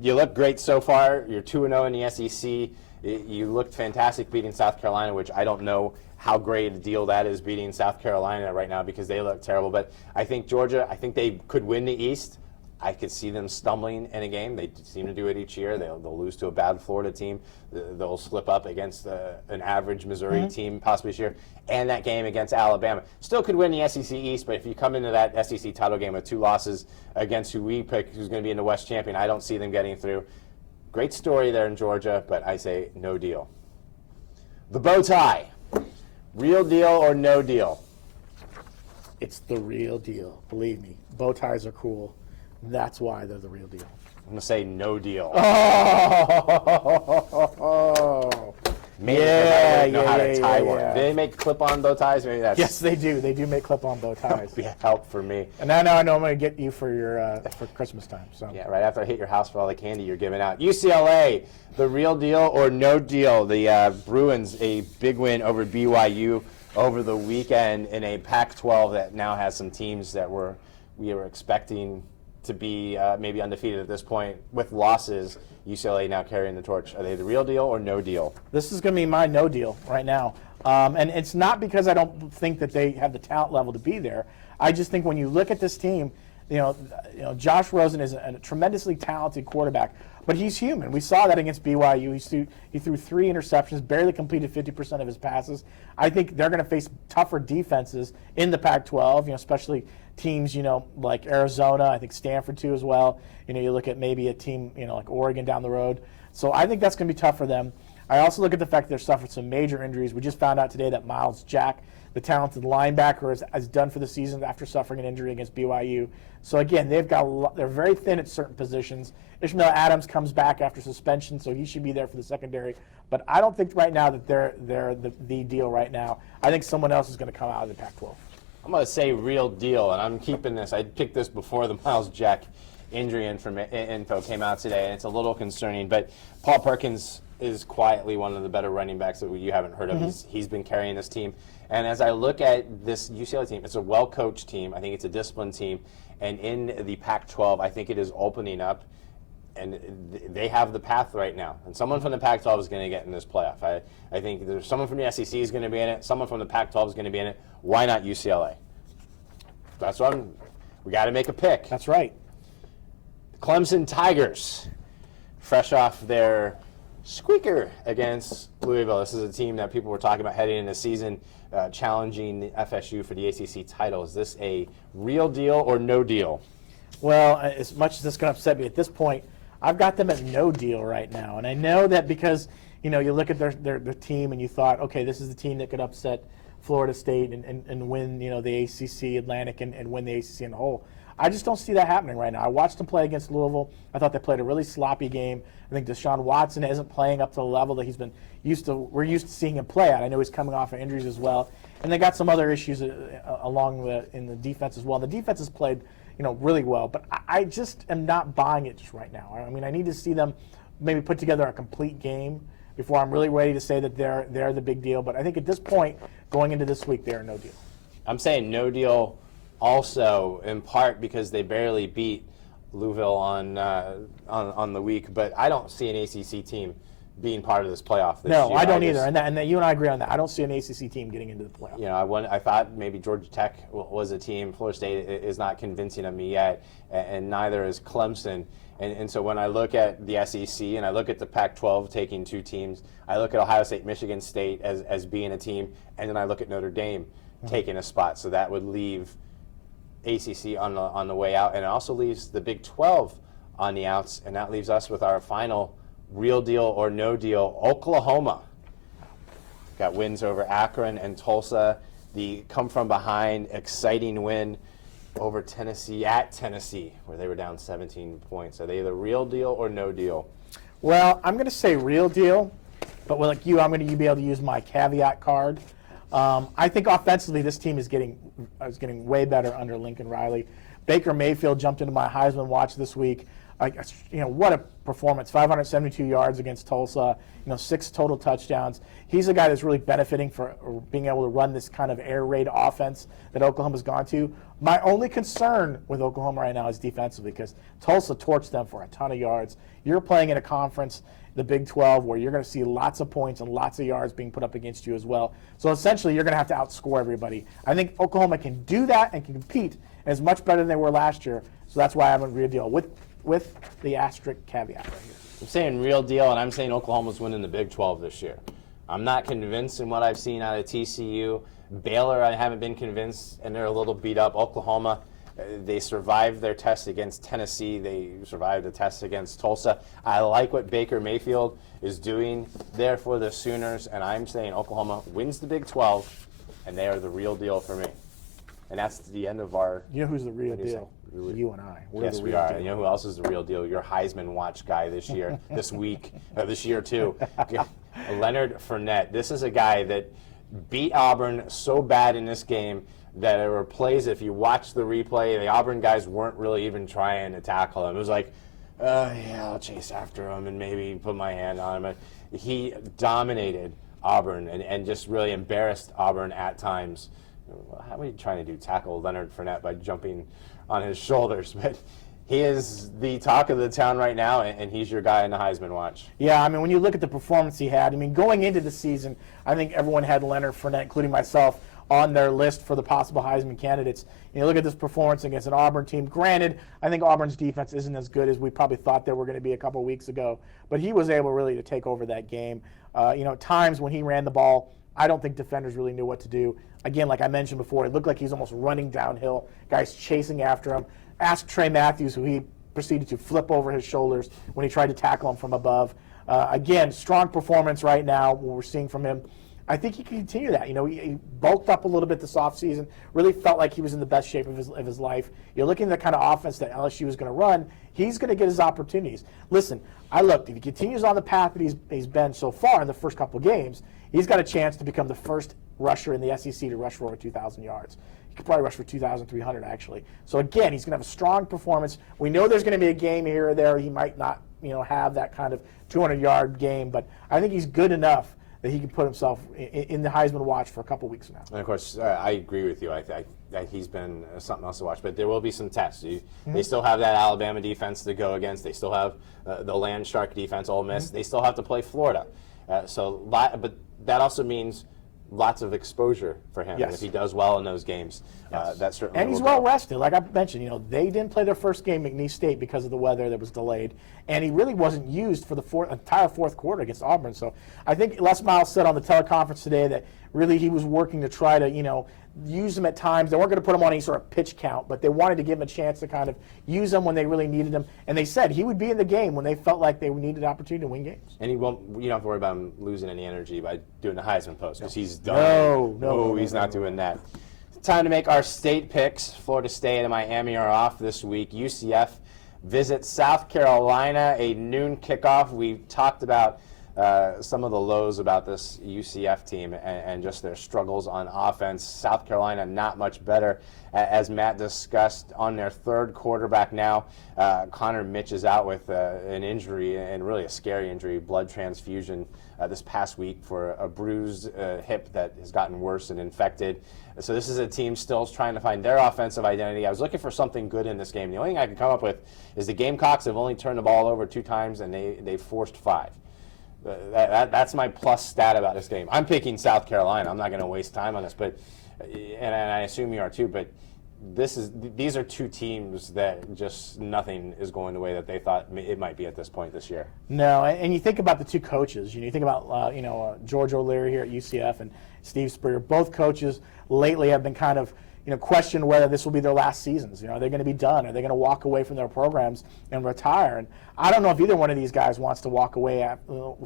You look great so far. You're 2-0 in the SEC. You looked fantastic beating South Carolina, which I don't know how great a deal that is, beating South Carolina right now, because they look terrible. But I think Georgia, I think they could win the East. I could see them stumbling in a game. They seem to do it each year. They'll lose to a bad Florida team. They'll slip up against an average Missouri team possibly this year. And that game against Alabama. Still could win the SEC East, but if you come into that SEC title game with 2 losses against who we pick, who's going to be in the West champion, I don't see them getting through. Great story there in Georgia, but I say no deal. The bow tie. Real deal or no deal? It's the real deal. Believe me. Bow ties are cool. That's why they're the real deal. I'm going to say no deal. Oh, Maybe because I wouldn't know how to yeah, tie yeah, one. yeah. Do they make clip-on bow ties? Maybe that's Yes, they do. They do make clip-on bow ties. be a help for me. And I know I'm going to get you for your for Christmas time. So Yeah, right after I hit your house for all the candy you're giving out. UCLA, the real deal or no deal? The Bruins, a big win over BYU over the weekend in a Pac-12 that now has some teams that we were expecting to be maybe undefeated at this point with losses. UCLA now carrying the torch. Are they the real deal or no deal? this is going to be my no deal right now. And it's not because I don't think that they have the talent level to be there. I just think when you look at this team, you know, Josh Rosen is a tremendously talented quarterback, but he's human. We saw that against BYU. He threw 3 interceptions, barely completed 50% of his passes. I think they're going to face tougher defenses in the Pac-12, you know, especially teams, you know, like Arizona. I think Stanford too as well. You know, you look at maybe a team, you know, like Oregon down the road. So I think that's going to be tough for them. I also look at the fact that they've suffered some major injuries. We just found out today that Miles Jack, the talented linebacker, is done for the season after suffering an injury against BYU. So again, they're very thin at certain positions. Ishmael Adams comes back after suspension, so he should be there for the secondary. But I don't think right now that they're the deal right now. I think someone else is going to come out of the Pac-12. I'm going to say real deal, and I'm keeping this. I picked this before the Miles Jack injury info came out today, and it's a little concerning. But Paul Perkins is quietly one of the better running backs that you haven't heard of. He's been carrying this team. And as I look at this UCLA team, it's a well-coached team. I think it's a disciplined team. And in the Pac-12, I think it is opening up, and they have the path right now. And someone from the Pac-12 is going to get in this playoff. I think there's someone from the SEC is going to be in it. Someone from the Pac-12 is going to be in it. Why not UCLA? That's what we got to make a pick. That's right. Clemson Tigers, fresh off their squeaker against Louisville. This is a team that people were talking about heading into the season, challenging the FSU for the ACC title. Is this a real deal or no deal? Well, as much as this can upset me at this point, I've got them at no deal right now. And I know that because, you know, you look at their team and you thought, okay, this is the team that could upset Florida State and win, you know, the ACC Atlantic and win the ACC in the whole. I just don't see that happening right now. I watched them play against Louisville. I thought they played a really sloppy game. I think Deshaun Watson isn't playing up to the level that we're used to seeing him play at. I know he's coming off of injuries as well. And they got some other issues in the defense as well. The defense has played, you know, really well, but I just am not buying it just right now. I mean, I need to see them maybe put together a complete game before I'm really ready to say that they're the big deal. But I think at this point, going into this week, they're no deal. I'm saying no deal also in part because they barely beat Louisville on the week, but I don't see an ACC team being part of this playoff this year. No, I don't either. And you and I agree on that. I don't see an ACC team getting into the playoff. You know, I thought maybe Georgia Tech was a team. Florida State is not convincing of me yet, and neither is Clemson. And so when I look at the SEC and I look at the Pac-12 taking 2 teams, I look at Ohio State, Michigan State as being a team, and then I look at Notre Dame taking a spot. So that would leave ACC on the way out, and it also leaves the Big 12 on the outs, and that leaves us with our final real deal or no deal. Oklahoma got wins over Akron and Tulsa. The come from behind exciting win over Tennessee at Tennessee, where they were down 17 points. Are they the real deal or no deal? Well, I'm going to say real deal, but like you, I'm going to be able to use my caveat card. I think offensively, this team is getting way better under Lincoln Riley. Baker Mayfield jumped into my Heisman watch this week. You know, what a performance! 572 yards against Tulsa. You know, 6 total touchdowns. He's a guy that's really benefiting for being able to run this kind of air raid offense that Oklahoma's gone to. My only concern with Oklahoma right now is defensively, because Tulsa torched them for a ton of yards. You're playing in a conference, the Big 12, where you're going to see lots of points and lots of yards being put up against you as well. So essentially, you're going to have to outscore everybody. I think Oklahoma can do that and can compete, and is much better than they were last year. So that's why I have a real deal with the asterisk caveat right here. I'm saying real deal, and I'm saying Oklahoma's winning the Big 12 this year. I'm not convinced in what I've seen out of TCU. Baylor, I haven't been convinced, and they're a little beat up. Oklahoma, they survived their test against Tennessee. They survived the test against Tulsa. I like what Baker Mayfield is doing there for the Sooners, and I'm saying Oklahoma wins the Big 12, and they are the real deal for me. And that's the end of our... You know who's the real deal? You and I. We're yes, the we real are. deal. And you know who else is the real deal? Your Heisman Watch guy this year, this week, this year too. Leonard Fournette. This is a guy that beat Auburn so bad in this game that there were plays, if you watch the replay, the Auburn guys weren't really even trying to tackle him. It was like, yeah, I'll chase after him and maybe put my hand on him. He dominated Auburn and just really embarrassed Auburn at times. How are you trying to do? Tackle Leonard Fournette by jumping on his shoulders? But he is the talk of the town right now, and he's your guy in the Heisman watch. Yeah, I mean, when you look at the performance he had, I mean, going into the season, I think everyone had Leonard Fournette, including myself, on their list for the possible Heisman candidates. You look at this performance against an Auburn team. Granted, I think Auburn's defense isn't as good as we probably thought they were going to be a couple weeks ago, but he was able really to take over that game. At times when he ran the ball, I don't think defenders really knew what to do. Again, like I mentioned before, it looked like he was almost running downhill, guys chasing after him. Ask Trey Matthews, who he proceeded to flip over his shoulders when he tried to tackle him from above. Again, strong performance right now, what we're seeing from him. I think he can continue that. He bulked up a little bit this offseason, really felt like he was in the best shape of his life. You're looking at the kind of offense that LSU is going to run. He's going to get his opportunities. Listen, I looked. If he continues on the path that he's been so far in the first couple of games, he's got a chance to become the first rusher in the SEC to rush for over 2,000 yards. He could probably rush for 2,300, actually. So, again, he's going to have a strong performance. We know there's going to be a game here or there. He might not have that kind of 200-yard game, but I think he's good enough that he can put himself in the Heisman watch for a couple weeks now. And, of course, I agree with you. I he's been something else to watch. But there will be some tests. They still have that Alabama defense to go against. They still have the Land Shark defense, Ole Miss. They still have to play Florida. But that also means lots of exposure for him. Yes. And if he does well in those games, that certainly And he's well rested. Like I mentioned, they didn't play their first game at McNeese State because of the weather that was delayed. And he really wasn't used for the entire fourth quarter against Auburn. So I think Les Miles said on the teleconference today that really he was working to try to, use him at times. They weren't going to put him on any sort of pitch count, but they wanted to give him a chance to kind of use him when they really needed him. And they said he would be in the game when they felt like they needed an opportunity to win games. And you don't have to worry about him losing any energy by doing the Heisman post because he's done. No, he's not doing that. Time to make our state picks. Florida State and Miami are off this week. UCF visits South Carolina, a noon kickoff. We talked about some of the lows about this UCF team and just their struggles on offense. South Carolina not much better, as Matt discussed, on their third quarterback now. Connor Mitch is out with an injury, and really a scary injury, blood transfusion this past week for a bruised hip that has gotten worse and infected. So this is a team still trying to find their offensive identity. I was looking for something good in this game. The only thing I could come up with is the Gamecocks have only turned the ball over 2 times, and they forced 5. That's my plus stat about this game. I'm picking South Carolina. I'm not going to waste time on this, and I assume you are too. But these are 2 teams that just nothing is going the way that they thought it might be at this point this year. No, and you think about the 2 coaches. You think about George O'Leary here at UCF and Steve Spurrier. Both coaches lately have been kind of questioned whether this will be their last seasons. Are they going to be done? Are they going to walk away from their programs and retire? And I don't know if either one of these guys wants to walk away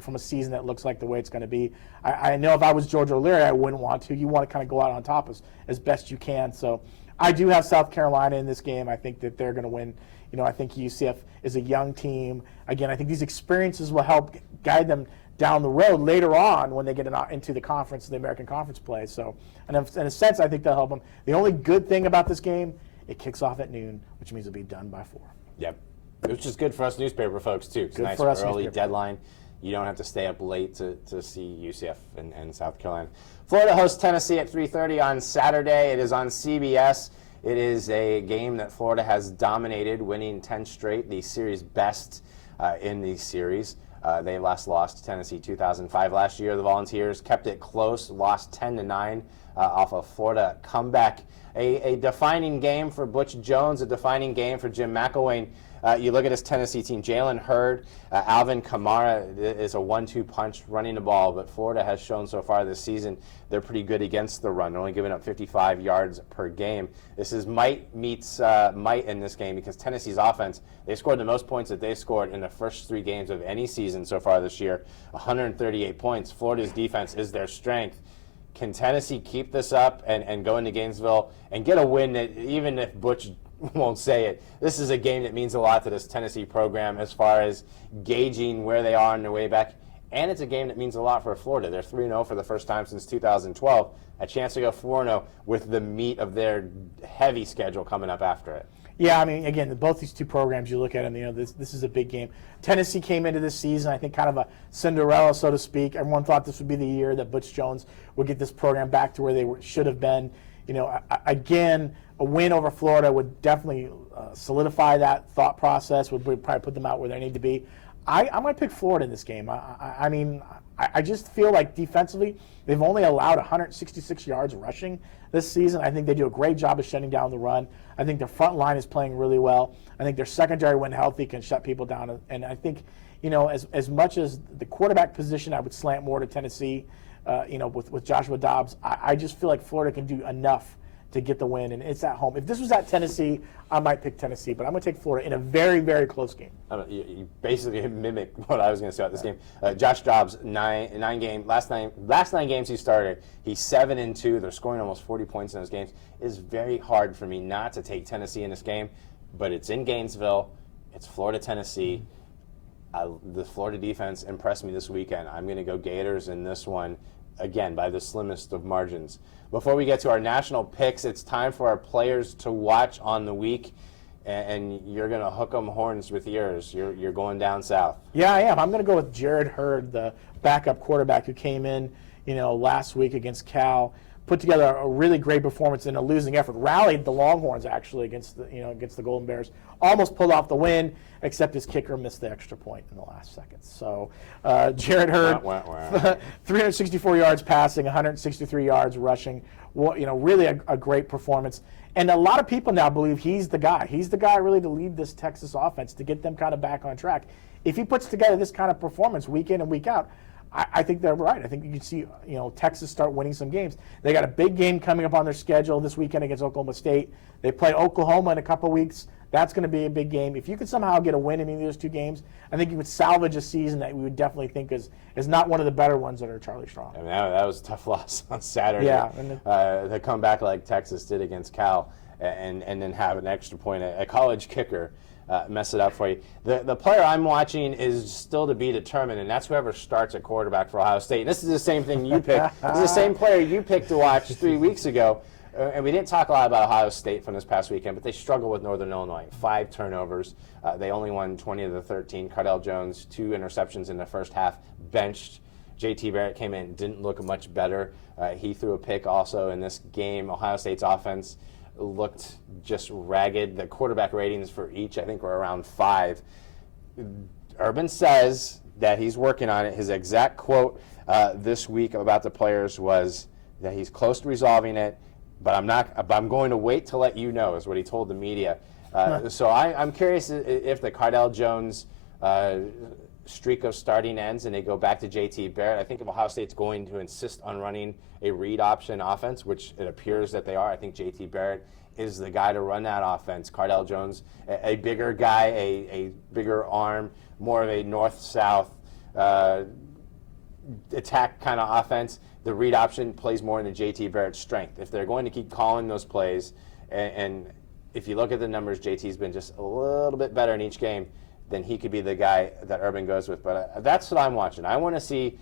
from a season that looks like the way it's going to be. I know if I was George O'Leary, I wouldn't want to. You want to kind of go out on top as best you can. So I do have South Carolina in this game. I think that they're going to win. I think UCF is a young team. Again, I think these experiences will help guide them down the road later on when they get into the conference, the American Conference play. So, in a sense, I think that'll help them. The only good thing about this game, it kicks off at noon, which means it'll be done by 4. Yep, which is good for us newspaper folks too. It's good nice for us early newspaper. Deadline. You don't have to stay up late to see UCF and South Carolina. Florida hosts Tennessee at 3:30 on Saturday. It is on CBS. It is a game that Florida has dominated, winning 10 straight, the series best in the series. They last lost to Tennessee 2005 last year. The Volunteers kept it close, lost 10-9 off a Florida comeback. A defining game for Butch Jones, a defining game for Jim McElwain. You look at this Tennessee team, Jalen Hurd, Alvin Kamara is a 1-2 punch running the ball, but Florida has shown so far this season they're pretty good against the run. They're only giving up 55 yards per game. This is might meets might in this game because Tennessee's offense, they scored the most points that they scored in the first 3 games of any season so far this year, 138 points. Florida's defense is their strength. Can Tennessee keep this up and go into Gainesville and get a win that, even if Butch won't say it, this is a game that means a lot to this Tennessee program as far as gauging where they are on their way back And it's a game that means a lot for Florida. They're 3-0 for the first time since 2012. A chance to go 4-0 with the meat of their heavy schedule coming up after it. Yeah, I mean, again, both these two programs, you look at them, this is a big game. Tennessee came into this season, I think, kind of a Cinderella, so to speak. Everyone thought this would be the year that Butch Jones would get this program back to where they should have been. Again, a win over Florida would definitely solidify that thought process, would probably put them out where they need to be. I'm going to pick Florida in this game. I just feel like defensively, they've only allowed 166 yards rushing this season. I think they do a great job of shutting down the run. I think their front line is playing really well. I think their secondary, when healthy, can shut people down. And I think, as much as the quarterback position, I would slant more to Tennessee, with Joshua Dobbs. I just feel like Florida can do enough to get the win, and it's at home. If this was at Tennessee, I might pick Tennessee, but I'm going to take Florida in a very, very close game. You basically mimic what I was going to say about this game. Josh Dobbs, last 9 games he started, he's 7-2. They're scoring almost 40 points in those games. It's very hard for me not to take Tennessee in this game, but it's in Gainesville. It's Florida, Tennessee. The Florida defense impressed me this weekend. I'm going to go Gators in this one, again, by the slimmest of margins. Before we get to our national picks, it's time for our players to watch on the week, and you're going to hook them horns with yours. You're going down south. Yeah, I am. I'm going to go with Jared Hurd, the backup quarterback who came in, last week against Cal, put together a really great performance in a losing effort. Rallied the Longhorns actually against the Golden Bears. Almost pulled off the win, except his kicker missed the extra point in the last second. So Jared Hurd, 364 yards passing, 163 yards rushing. Really a great performance. And a lot of people now believe he's the guy. He's the guy really to lead this Texas offense, to get them kind of back on track. If he puts together this kind of performance week in and week out, I think they're right. I think you can see, Texas start winning some games. They got a big game coming up on their schedule this weekend against Oklahoma State. They play Oklahoma in a couple weeks. That's going to be a big game. If you could somehow get a win in either of those two games, I think you would salvage a season that we would definitely think is not one of the better ones that are Charlie Strong. I mean, that was a tough loss on Saturday. Yeah. To come back like Texas did against Cal and then have an extra point, a college kicker. Mess it up for you. The player I'm watching is still to be determined, and that's whoever starts at quarterback for Ohio State. And this is the same thing you picked. This is the same player you picked to watch 3 weeks ago. And we didn't talk a lot about Ohio State from this past weekend, but they struggled with Northern Illinois. 5 turnovers. They only won 20 of the 13. Cardell Jones, 2 interceptions in the first half, benched. JT Barrett came in, didn't look much better. He threw a pick also in this game. Ohio State's offense looked just ragged. The quarterback ratings for each, I think, were around 5. Urban says that he's working on it. His exact quote this week about the players was that he's close to resolving it, but I'm going to wait to let you know, is what he told the media. So I'm curious if the Cardell Jones streak of starting ends and they go back to JT Barrett. I think if Ohio State's going to insist on running a read option offense, which it appears that they are, I think JT Barrett is the guy to run that offense. Cardell Jones, a bigger guy, a bigger arm, more of a north-south attack kind of offense. The read option plays more into JT Barrett's strength. If they're going to keep calling those plays, and if you look at the numbers, JT's been just a little bit better in each game, then he could be the guy that Urban goes with. But that's what I'm watching. I want to see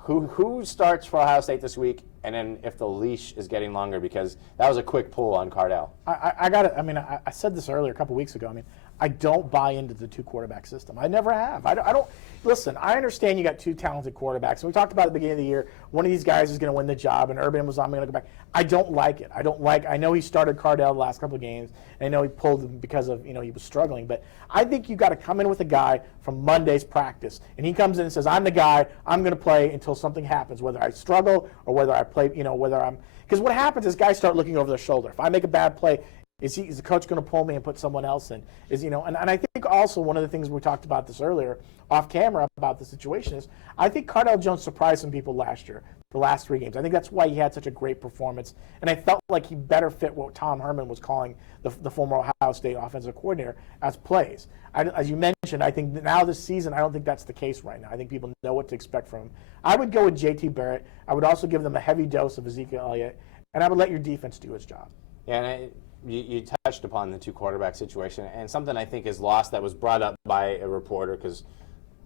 who starts for Ohio State this week, and then if the leash is getting longer, because that was a quick pull on Cardell. I got it. I mean, I said this earlier a couple weeks ago. I mean, I don't buy into the 2 quarterback system. I never have. I don't. Listen, I understand you got 2 talented quarterbacks. And we talked about at the beginning of the year, one of these guys is going to win the job, and Urban was, I'm going to go back. I don't like it. I know he started Cardell the last couple of games, and I know he pulled him because of, he was struggling. But I think you got to come in with a guy from Monday's practice, and he comes in and says, I'm the guy. I'm going to play until something happens, whether I struggle or whether I play, whether I'm. Because what happens is guys start looking over their shoulder. If I make a bad play, is the coach going to pull me and put someone else in? And I think also one of the things we talked about this earlier off camera about the situation is I think Cardell Jones surprised some people last year, the last 3 games. I think that's why he had such a great performance. And I felt like he better fit what Tom Herman was calling the former Ohio State offensive coordinator as plays. As you mentioned, I think now this season, I don't think that's the case right now. I think people know what to expect from him. I would go with JT Barrett. I would also give them a heavy dose of Ezekiel Elliott. And I would let your defense do its job. Yeah, and you touched upon the 2 quarterback situation, and something I think is lost that was brought up by a reporter, because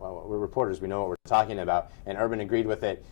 well, we're reporters, we know what we're talking about, and Urban agreed with it.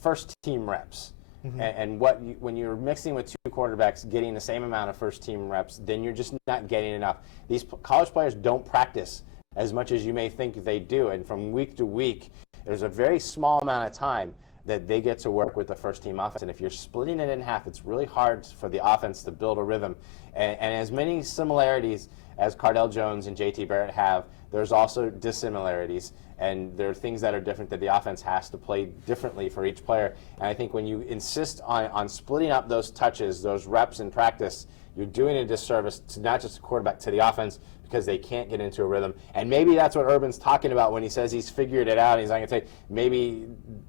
First team reps. And when you're mixing with two quarterbacks, getting the same amount of first team reps, then you're just not getting enough. These college players don't practice as much as you may think they do, and from week to week, there's a very small amount of time that they get to work with the first team offense. And if you're splitting it in half, it's really hard for the offense to build a rhythm. And as many similarities as Cardell Jones and JT Barrett have, there's also dissimilarities. And there are things that are different that the offense has to play differently for each player. And I think when you insist on splitting up those touches, those reps in practice, you're doing a disservice to not just the quarterback, to the offense, because they can't get into a rhythm. And maybe that's what Urban's talking about when he says he's figured it out. He's not going to take, maybe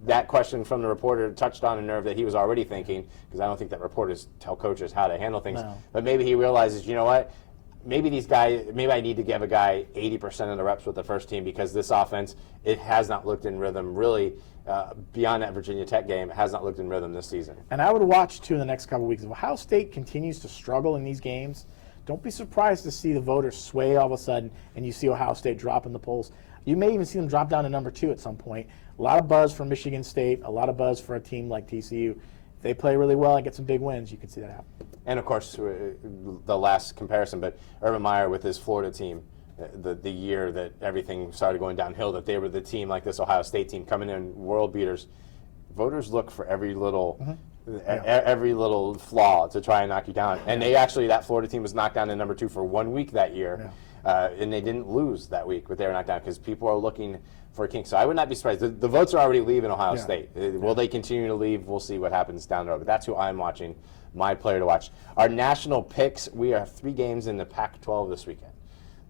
that question from the reporter touched on a nerve that he was already thinking, because I don't think that reporters tell coaches how to handle things. No. But maybe he realizes, you know what? Maybe these guys, maybe I need to give a guy 80% of the reps with the first team, because this offense, it has not looked in rhythm really beyond that Virginia Tech game. It has not looked in rhythm this season. And I would watch too in the next couple of weeks. If Ohio State continues to struggle in these games, don't be surprised to see the voters sway all of a sudden and you see Ohio State drop in the polls. You may even see them drop down to number 2 at some point. A lot of buzz for Michigan State, a lot of buzz for a team like TCU. If they play really well and get some big wins, you can see that happen. And, of course, the last comparison, but Urban Meyer with his Florida team, the year that everything started going downhill, that they were the team like this Ohio State team coming in world beaters. Voters look for every little every little flaw to try and knock you down. And they actually, that Florida team was knocked down to number 2 for 1 week that year. And they didn't lose that week, but they were knocked down because people are looking for a king. So I would not be surprised. The votes are already leaving Ohio State. Will they continue to leave? We'll see what happens down the road. But that's who I'm watching, my player to watch. Our national picks, we have 3 games in the Pac-12 this weekend.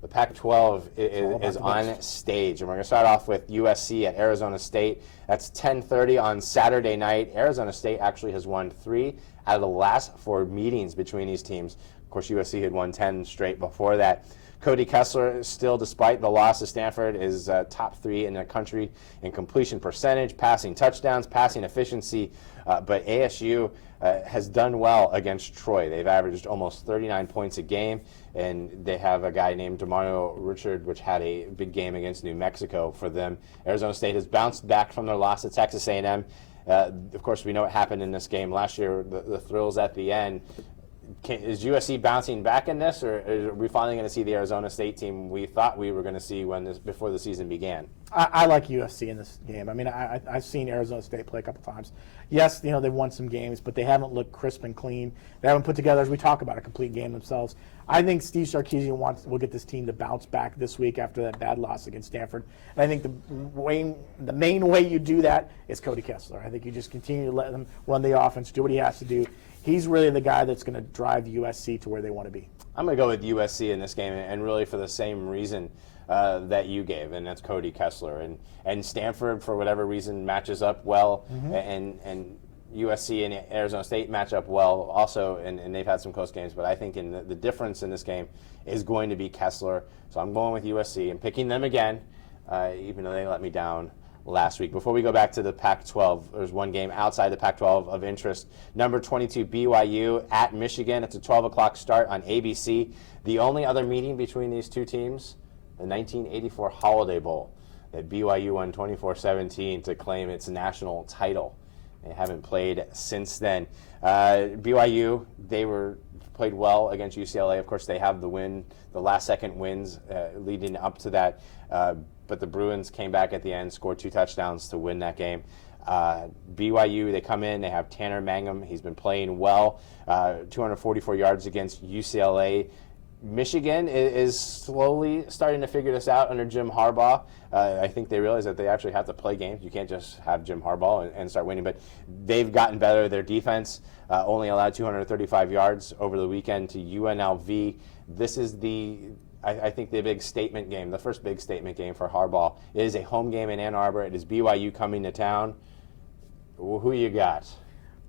The Pac-12 is on stage, and we're going to start off with USC at Arizona State. That's 10:30 on Saturday night. Arizona State actually has won 3 out of the last 4 meetings between these teams. Of course, USC had won 10 straight before that. Cody Kessler, still, despite the loss to Stanford, is top 3 in the country in completion percentage, passing touchdowns, passing efficiency. But ASU has done well against Troy. They've averaged almost 39 points a game, and they have a guy named Demario Richard, which had a big game against New Mexico for them. Arizona State has bounced back from their loss to Texas A&M. Of course, we know what happened in this game last year, the thrills at the end. Is USC bouncing back in this, or are we finally going to see the Arizona State team we thought we were going to see before the season began? I like USC in this game. I mean, I've seen Arizona State play a couple times. Yes, they've won some games, but they haven't looked crisp and clean. They haven't put together, as we talk about, a complete game themselves. I think Steve Sarkisian will get this team to bounce back this week after that bad loss against Stanford. And I think the main way you do that is Cody Kessler. I think you just continue to let him run the offense, do what he has to do. He's really the guy that's going to drive USC to where they want to be. I'm going to go with USC in this game, and really for the same reason that you gave, and that's Cody Kessler. And Stanford, for whatever reason, matches up well, and USC and Arizona State match up well also, and they've had some close games. But I think the difference in this game is going to be Kessler. So I'm going with USC and picking them again, even though they let me down last week. Before we go back to the Pac-12, there's one game outside the Pac-12 of interest. Number 22, BYU at Michigan. It's a 12 o'clock start on ABC. The only other meeting between these two teams, the 1984 Holiday Bowl, that BYU won 24-17 to claim its national title. They haven't played since then. BYU, they played well against UCLA. Of course, they have the win, the last-second wins leading up to that. But the Bruins came back at the end, scored 2 touchdowns to win that game. BYU, they come in, they have Tanner Mangum. He's been playing well, 244 yards against UCLA. Michigan is slowly starting to figure this out under Jim Harbaugh. I think they realize that they actually have to play games. You can't just have Jim Harbaugh and start winning. But they've gotten better. Their defense only allowed 235 yards over the weekend to UNLV. This is I think the big statement game, the first big statement game for Harbaugh. It is a home game in Ann Arbor. It is BYU coming to town. Who you got?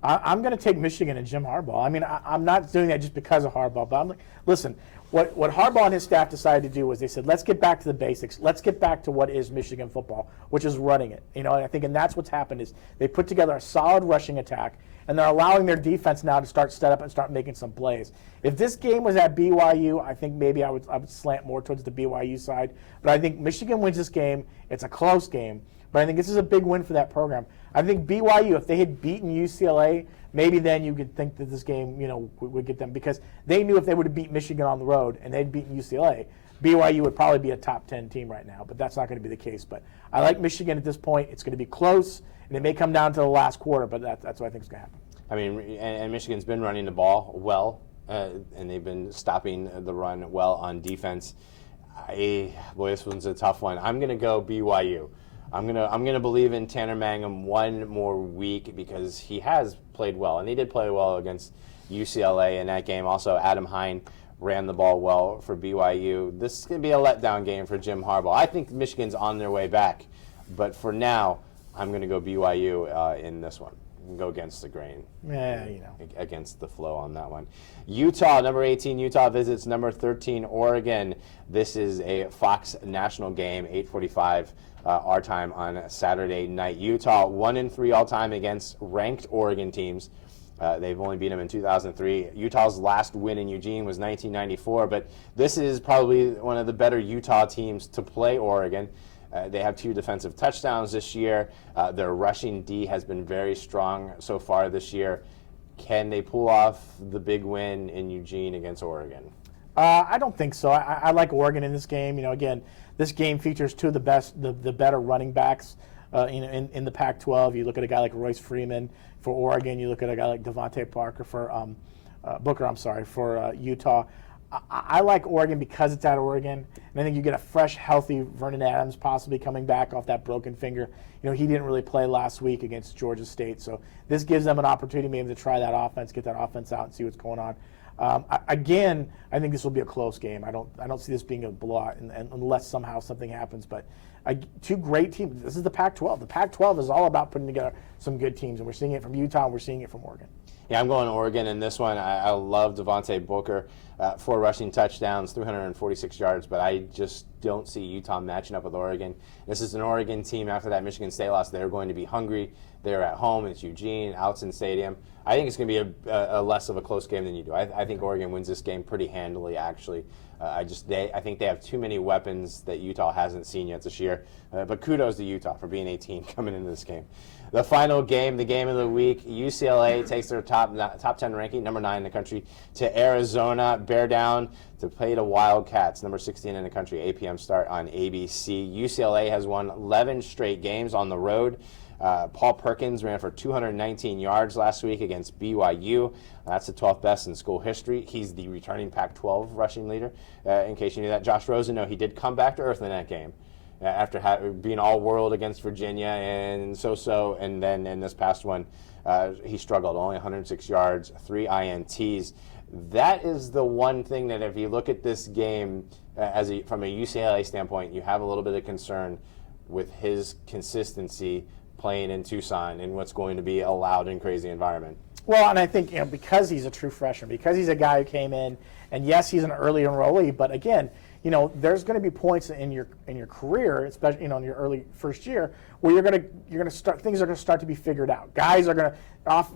I'm going to take Michigan and Jim Harbaugh. I mean, I'm not doing that just because of Harbaugh. But I'm like, listen, what Harbaugh and his staff decided to do was they said, let's get back to the basics. Let's get back to what is Michigan football, which is running it. And I think, and that's what's happened is they put together a solid rushing attack. and they're allowing their defense now to start up and start making some plays. If this game was at BYU, I think maybe I would slant more towards the BYU side. But I think Michigan wins this game. It's a close game, but I think this is a big win for that program. I think BYU, if they had beaten UCLA, maybe then you could think that this game, would get them, because they knew if they would have beat Michigan on the road and they'd beaten UCLA, BYU would probably be a top 10 team right now, but that's not going to be the case. But I like Michigan at this point. It's going to be close, and it may come down to the last quarter, but that's what I think is going to happen. I mean, and Michigan's been running the ball well, and they've been stopping the run well on defense. Boy, this one's a tough one. I'm going to go BYU. I'm gonna believe in Tanner Mangum one more week because he has played well, and he did play well against UCLA in that game. Also, Adam Hine ran the ball well for BYU. This is going to be a letdown game for Jim Harbaugh. I think Michigan's on their way back, but for now, I'm going to go BYU in this one. Go against the grain. Yeah, Against the flow on that one. Utah, number 18, Utah visits number 13, Oregon. This is a Fox national game, 8:45 our time on Saturday night. Utah 1-3 all time against ranked Oregon teams. They've only beat them in 2003. Utah's last win in Eugene was 1994, but this is probably one of the better Utah teams to play Oregon. They have 2 defensive touchdowns this year. Their rushing D has been very strong so far this year. Can they pull off the big win in Eugene against Oregon? I don't think so. I like Oregon in this game. Again, this game features 2 of the better running backs in the Pac-12. You look at a guy like Royce Freeman for Oregon. You look at a guy like Devontae Parker for for Utah. I like Oregon because it's at Oregon, and I think you get a fresh, healthy Vernon Adams possibly coming back off that broken finger. He didn't really play last week against Georgia State, so this gives them an opportunity maybe to try that offense, get that offense out, and see what's going on. Again, I think this will be a close game. I don't see this being a blowout, unless somehow something happens. But 2 great teams. This is the Pac-12. The Pac-12 is all about putting together some good teams, and we're seeing it from Utah, and we're seeing it from Oregon. Yeah, I'm going Oregon in this one. I love Devontae Booker, 4 rushing touchdowns, 346 yards, but I just don't see Utah matching up with Oregon. This is an Oregon team after that Michigan State loss. They're going to be hungry. They're at home. It's Eugene, Outson Stadium. I think it's going to be a less of a close game than you do. I think Oregon wins this game pretty handily, actually. I think they have too many weapons that Utah hasn't seen yet this year. But kudos to Utah for being 18 coming into this game. The final game, the game of the week, UCLA takes their top 10 ranking, number 9 in the country, to Arizona. Bear down to play the Wildcats, number 16 in the country. 8 p.m. start on ABC. UCLA has won 11 straight games on the road. Paul Perkins ran for 219 yards last week against BYU. That's the 12th best in school history. He's the returning Pac-12 rushing leader. In case you knew that, Josh Rosen, he did come back to earth in that game after being all-world against Virginia and so-so, and then in this past one, he struggled. Only 106 yards, 3 INTs. That is the one thing that if you look at this game from a UCLA standpoint, you have a little bit of concern with his consistency playing in Tucson in what's going to be a loud and crazy environment. Well, and I think because he's a true freshman, because he's a guy who came in, and yes, he's an early enrollee, but again, there's going to be points in your career, especially in your early first year, where you're going to start, things are going to start to be figured out. Guys are going to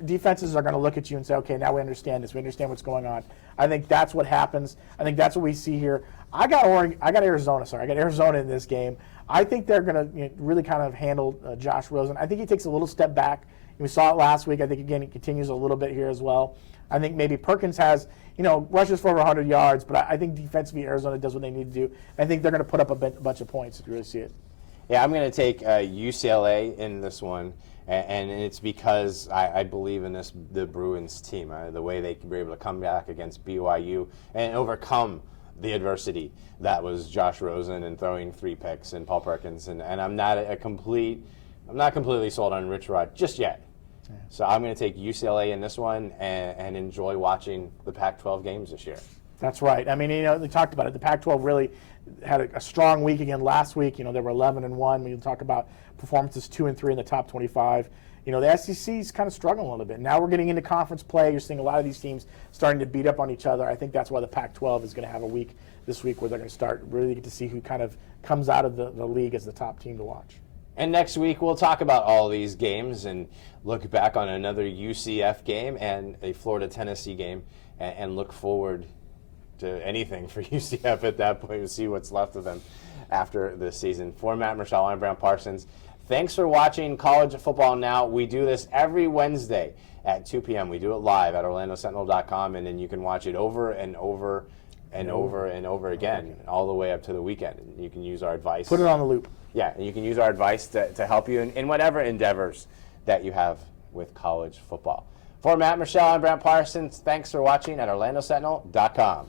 defenses are going to look at you and say, okay, now we understand this. We understand what's going on. I think that's what happens. I think that's what we see here. I got Arizona in this game. I think they're going to really kind of handle Josh Rosen. I think he takes a little step back. We saw it last week. I think, again, he continues a little bit here as well. I think maybe Perkins has, rushes for over 100 yards, but I think defensively Arizona does what they need to do. I think they're going to put up a bunch of points if you really see it. Yeah, I'm going to take UCLA in this one, and it's because I believe in the Bruins team, the way they were able to come back against BYU and overcome the adversity that was Josh Rosen and throwing 3 picks and Paul Perkins, and I'm not completely sold on Rich Rod just yet. Yeah. So I'm going to take UCLA in this one and enjoy watching the Pac-12 games this year. That's right. I mean, they talked about it. The Pac-12 really had a strong week again last week. They were 11-1. When you talk about performances 2-3 in the top 25. The SEC is kind of struggling a little bit. Now we're getting into conference play. You're seeing a lot of these teams starting to beat up on each other. I think that's why the Pac-12 is going to have a week this week where they're going to start really get to see who kind of comes out of the league as the top team to watch. And next week, we'll talk about all these games and look back on another UCF game and a Florida-Tennessee game and look forward to anything for UCF at that point and see what's left of them after the season. For Matt Murschel, I'm Brant Parsons. Thanks for watching College Football Now. We do this every Wednesday at 2 p.m. We do it live at OrlandoSentinel.com, and then you can watch it over and over and over and over again, all the way up to the weekend. And you can use our advice. Put it on the loop. Yeah, and you can use our advice to help you in whatever endeavors that you have with college football. For Matt Murschel, I'm Brant Parsons. Thanks for watching at OrlandoSentinel.com.